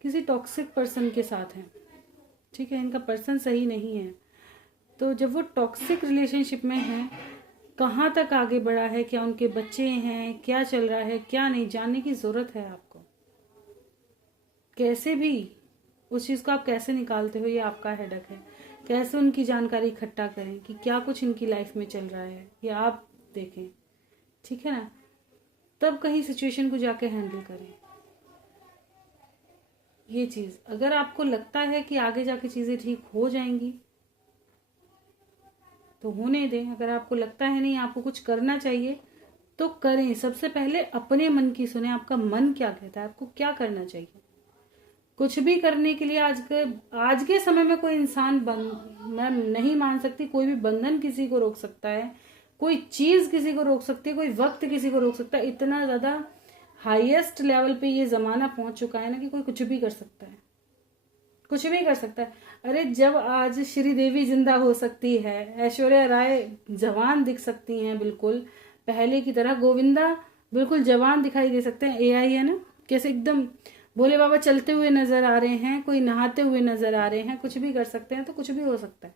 किसी टॉक्सिक पर्सन के साथ है। ठीक है, इनका पर्सन सही नहीं है। तो जब वो टॉक्सिक रिलेशनशिप में है, कहाँ तक आगे बढ़ा है, क्या उनके बच्चे हैं, क्या चल रहा है, क्या नहीं, जानने की जरूरत है आपको। कैसे भी उस चीज को आप कैसे निकालते हो, ये आपका हेडक है। कैसे उनकी जानकारी इकट्ठा करें कि क्या कुछ इनकी लाइफ में चल रहा है, ये आप देखें। ठीक है ना, तब कहीं सिचुएशन को जाके हैंडल करें। ये चीज अगर आपको लगता है कि आगे जाके चीजें ठीक हो जाएंगी तो होने दें। अगर आपको लगता है नहीं, आपको कुछ करना चाहिए, तो करें। सबसे पहले अपने मन की सुने, आपका मन क्या कहता है, आपको क्या करना चाहिए। कुछ भी करने के लिए आज के समय में कोई इंसान मैं नहीं मान सकती कोई भी बंधन किसी को रोक सकता है, कोई चीज किसी को रोक सकती है, कोई वक्त किसी को रोक सकता है। इतना ज्यादा हाईएस्ट लेवल पे ये जमाना पहुंच चुका है ना कि कोई कुछ भी कर सकता है, कुछ भी कर सकता है। अरे जब आज श्रीदेवी जिंदा हो सकती है, ऐश्वर्या राय जवान दिख सकती हैं, बिल्कुल पहले की तरह, गोविंदा बिल्कुल जवान दिखाई दे सकते हैं। एआई है ना, कैसे एकदम भोले बाबा चलते हुए नजर आ रहे हैं, कोई नहाते हुए नजर आ रहे हैं, कुछ भी कर सकते हैं। तो कुछ भी हो सकता है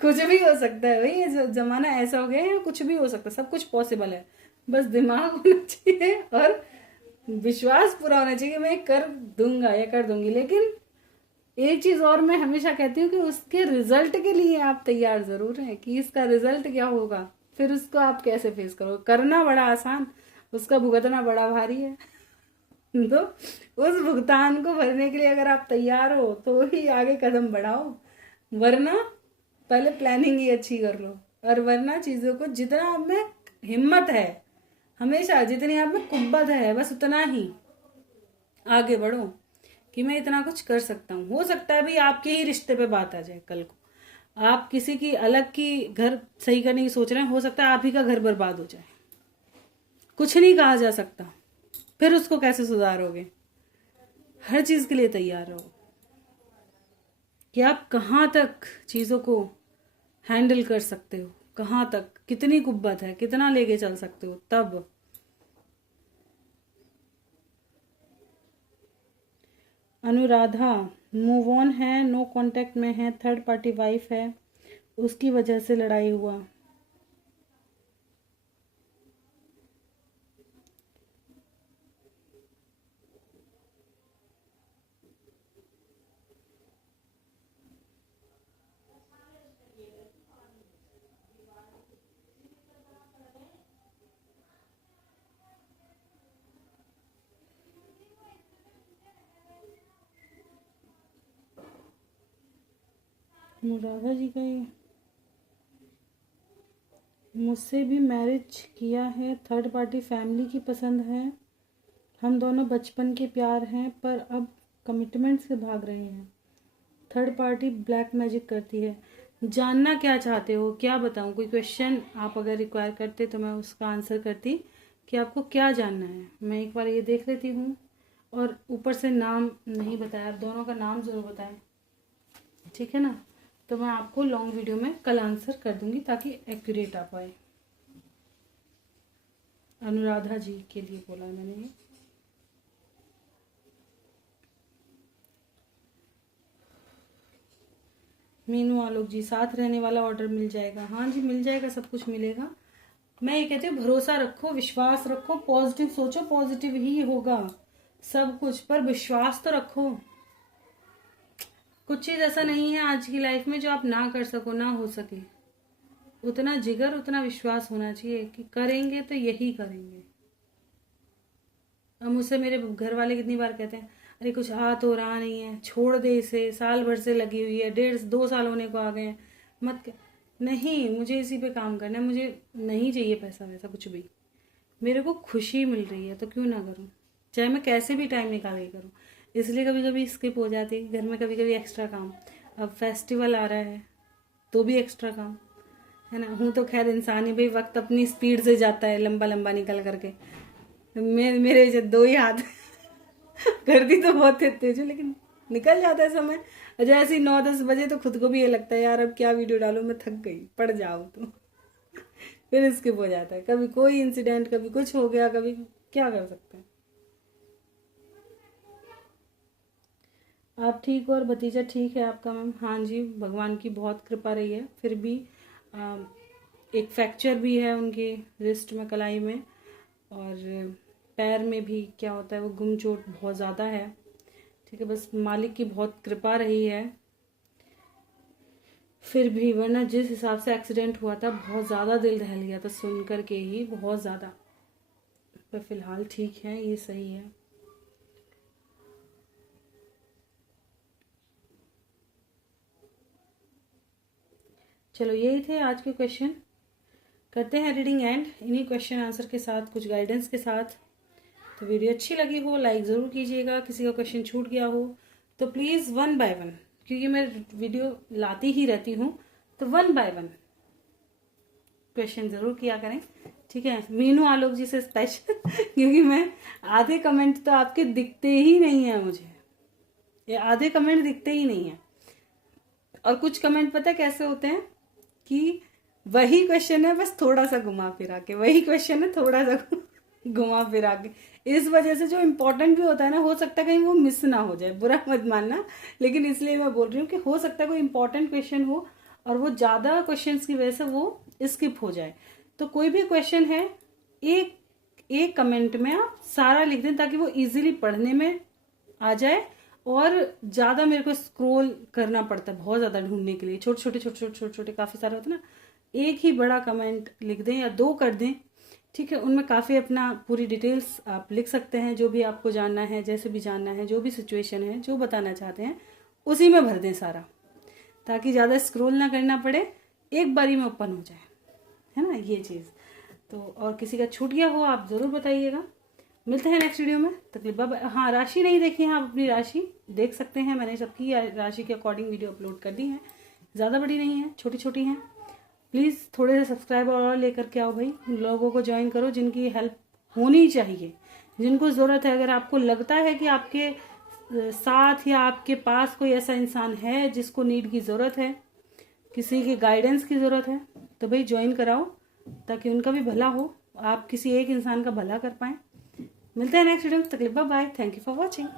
कुछ भी हो सकता है भाई, ये जमाना ऐसा हो गया है, कुछ भी हो सकता है, सब कुछ पॉसिबल है। बस दिमाग होना चाहिए और विश्वास पूरा होना चाहिए कि मैं कर दूंगा या कर दूंगी। लेकिन एक चीज और मैं हमेशा कहती हूँ कि उसके रिजल्ट के लिए आप तैयार जरूर हैं कि इसका रिजल्ट क्या होगा, फिर उसको आप कैसे फेस करो। करना बड़ा आसान, उसका भुगतना बड़ा भारी है। तो उस भुगतान को भरने के लिए अगर आप तैयार हो तो ही आगे कदम बढ़ाओ, वरना पहले प्लानिंग ही अच्छी कर लो। और वरना चीजों को जितना आप में हिम्मत है, हमेशा जितनी आप में कुब्बत है, बस उतना ही आगे बढ़ो कि मैं इतना कुछ कर सकता हूँ। हो सकता है भाई आपके ही रिश्ते पे बात आ जाए कल को, आप किसी की अलग की घर सही करने की सोच रहे हैं, हो सकता है आप ही का घर बर्बाद हो जाए। कुछ नहीं कहा जा सकता, फिर उसको कैसे सुधारोगे। हर चीज के लिए तैयार रहो कि आप कहाँ तक चीजों को हैंडल कर सकते हो, कहाँ तक कितनी कुब्बत है, कितना लेके चल सकते हो। तब अनुराधा मूव ऑन है, नो कांटेक्ट में है, थर्ड पार्टी वाइफ है, उसकी वजह से लड़ाई हुआ। अनुराधा जी का ये मुझसे भी मैरिज किया है, थर्ड पार्टी फैमिली की पसंद है, हम दोनों बचपन के प्यार हैं, पर अब कमिटमेंट से भाग रहे हैं। थर्ड पार्टी ब्लैक मैजिक करती है। जानना क्या चाहते हो, क्या बताऊं? कोई क्वेश्चन आप अगर रिक्वायर करते तो मैं उसका आंसर करती कि आपको क्या जानना है। मैं एक बार ये देख लेती हूँ, और ऊपर से नाम नहीं बताया, आप दोनों का नाम जरूर बताएं, ठीक है ना? तो मैं आपको लॉन्ग वीडियो में कल आंसर कर दूंगी ताकि एक्यूरेट आ पाए। अनुराधा जी के लिए बोला है मैंने ये। मीनू आलोक जी, साथ रहने वाला ऑर्डर मिल जाएगा? हाँ जी मिल जाएगा, सब कुछ मिलेगा। मैं ये कहती हूँ भरोसा रखो, विश्वास रखो, पॉजिटिव सोचो, पॉजिटिव ही होगा सब कुछ, पर विश्वास तो रखो। कुछ चीज ऐसा नहीं है आज की लाइफ में जो आप ना कर सको, ना हो सके। उतना जिगर, उतना विश्वास होना चाहिए कि करेंगे तो यही करेंगे। अब मुझसे मेरे घर वाले कितनी बार कहते हैं, अरे कुछ आ तो रहा नहीं है, छोड़ दे इसे, साल भर से लगी हुई है, 1.5-2 साल होने को आ गए हैं, नहीं, मुझे इसी पे काम करना है, मुझे नहीं चाहिए पैसा वैसा कुछ भी, मेरे को खुशी मिल रही है तो क्यों ना करूँ, चाहे मैं कैसे भी टाइम निकाल के करूँ। इसलिए कभी कभी स्किप हो जाती है घर में, कभी कभी एक्स्ट्रा काम। अब फेस्टिवल आ रहा है तो भी एक्स्ट्रा काम है ना। हूँ तो खैर इंसान ही भाई, वक्त अपनी स्पीड से जाता है लंबा लंबा निकल करके। मेरे जो 2 ही हाथ करती तो बहुत तेज हूँ, लेकिन निकल जाता है समय। जैसे ही 9-10 बजे तो खुद को भी ये लगता है यार अब क्या वीडियो डालूं, मैं थक गई, पड़ जाऊँ तो फिर स्किप हो जाता है। कभी कोई इंसिडेंट, कभी कुछ हो गया, कभी क्या कर सकते हैं। आप ठीक हो और भतीजा ठीक है आपका मैम? हाँ जी, भगवान की बहुत कृपा रही है। फिर भी एक फ्रैक्चर भी है उनके रिस्ट में, कलाई में, और पैर में भी क्या होता है वो गुम चोट बहुत ज़्यादा है। ठीक है, बस मालिक की बहुत कृपा रही है। फिर भी वरना जिस हिसाब से एक्सीडेंट हुआ था बहुत ज़्यादा दिल दहल गया था सुन कर के ही, बहुत ज़्यादा। पर फिलहाल ठीक है, ये सही है। चलो यही थे आज के क्वेश्चन, करते हैं रीडिंग एंड इन्हीं क्वेश्चन आंसर के साथ, कुछ गाइडेंस के साथ। तो वीडियो अच्छी लगी हो लाइक ज़रूर कीजिएगा, किसी का क्वेश्चन छूट गया हो तो प्लीज़ 1 बाय 1, क्योंकि मैं वीडियो लाती ही रहती हूँ, तो 1 बाय 1 क्वेश्चन ज़रूर किया करें। ठीक है, मीनू आलोक जी से स्पेशल क्योंकि मैं आधे कमेंट तो आपके दिखते ही नहीं है मुझे, ये आधे कमेंट दिखते ही नहीं है। और कुछ कमेंट पता है कैसे होते हैं कि वही क्वेश्चन है बस थोड़ा सा घुमा फिरा के, वही क्वेश्चन है थोड़ा सा घुमा फिरा के, इस वजह से जो इम्पोर्टेंट भी होता है ना, हो सकता है कहीं वो मिस ना हो जाए, बुरा मत मानना, लेकिन इसलिए मैं बोल रही हूँ कि हो सकता है कोई इम्पोर्टेंट क्वेश्चन हो और वो ज़्यादा क्वेश्चंस की वजह से वो स्किप हो जाए। तो कोई भी क्वेश्चन है एक एक कमेंट में आप सारा लिख दें ताकि वो इजीली पढ़ने में आ जाए, और ज़्यादा मेरे को स्क्रॉल करना पड़ता है बहुत ज़्यादा ढूंढने के लिए, छोटे छोटे काफ़ी सारे होते हैं ना, एक ही बड़ा कमेंट लिख दें या 2 कर दें। ठीक है, उनमें काफ़ी अपना पूरी डिटेल्स आप लिख सकते हैं, जो भी आपको जानना है, जैसे भी जानना है, जो भी सिचुएशन है, जो बताना चाहते हैं उसी में भर दें सारा, ताकि ज़्यादा स्क्रॉल ना करना पड़े, एक बारी में ओपन हो जाए, है ना ये चीज़। तो और किसी का छूट गया हो आप ज़रूर बताइएगा। मिलते हैं नेक्स्ट वीडियो में, तकलीफ। हाँ, राशि नहीं देखी है आप, अपनी राशि देख सकते हैं, मैंने सबकी राशि के अकॉर्डिंग वीडियो अपलोड कर दी है, ज़्यादा बड़ी नहीं है, छोटी छोटी हैं। प्लीज़ थोड़े से सब्सक्राइबर और लेकर के आओ भाई, लोगों को ज्वाइन करो जिनकी हेल्प होनी चाहिए, जिनको ज़रूरत है। अगर आपको लगता है कि आपके साथ या आपके पास कोई ऐसा इंसान है जिसको नीड की ज़रूरत है, किसी की गाइडेंस की ज़रूरत है, तो भाई ज्वाइन कराओ ताकि उनका भी भला हो, आप किसी एक इंसान का भला कर पाएँ। मिलते हैं नेक्स्ट वीडियो में, तकलीफ। Bye, thank you for watching.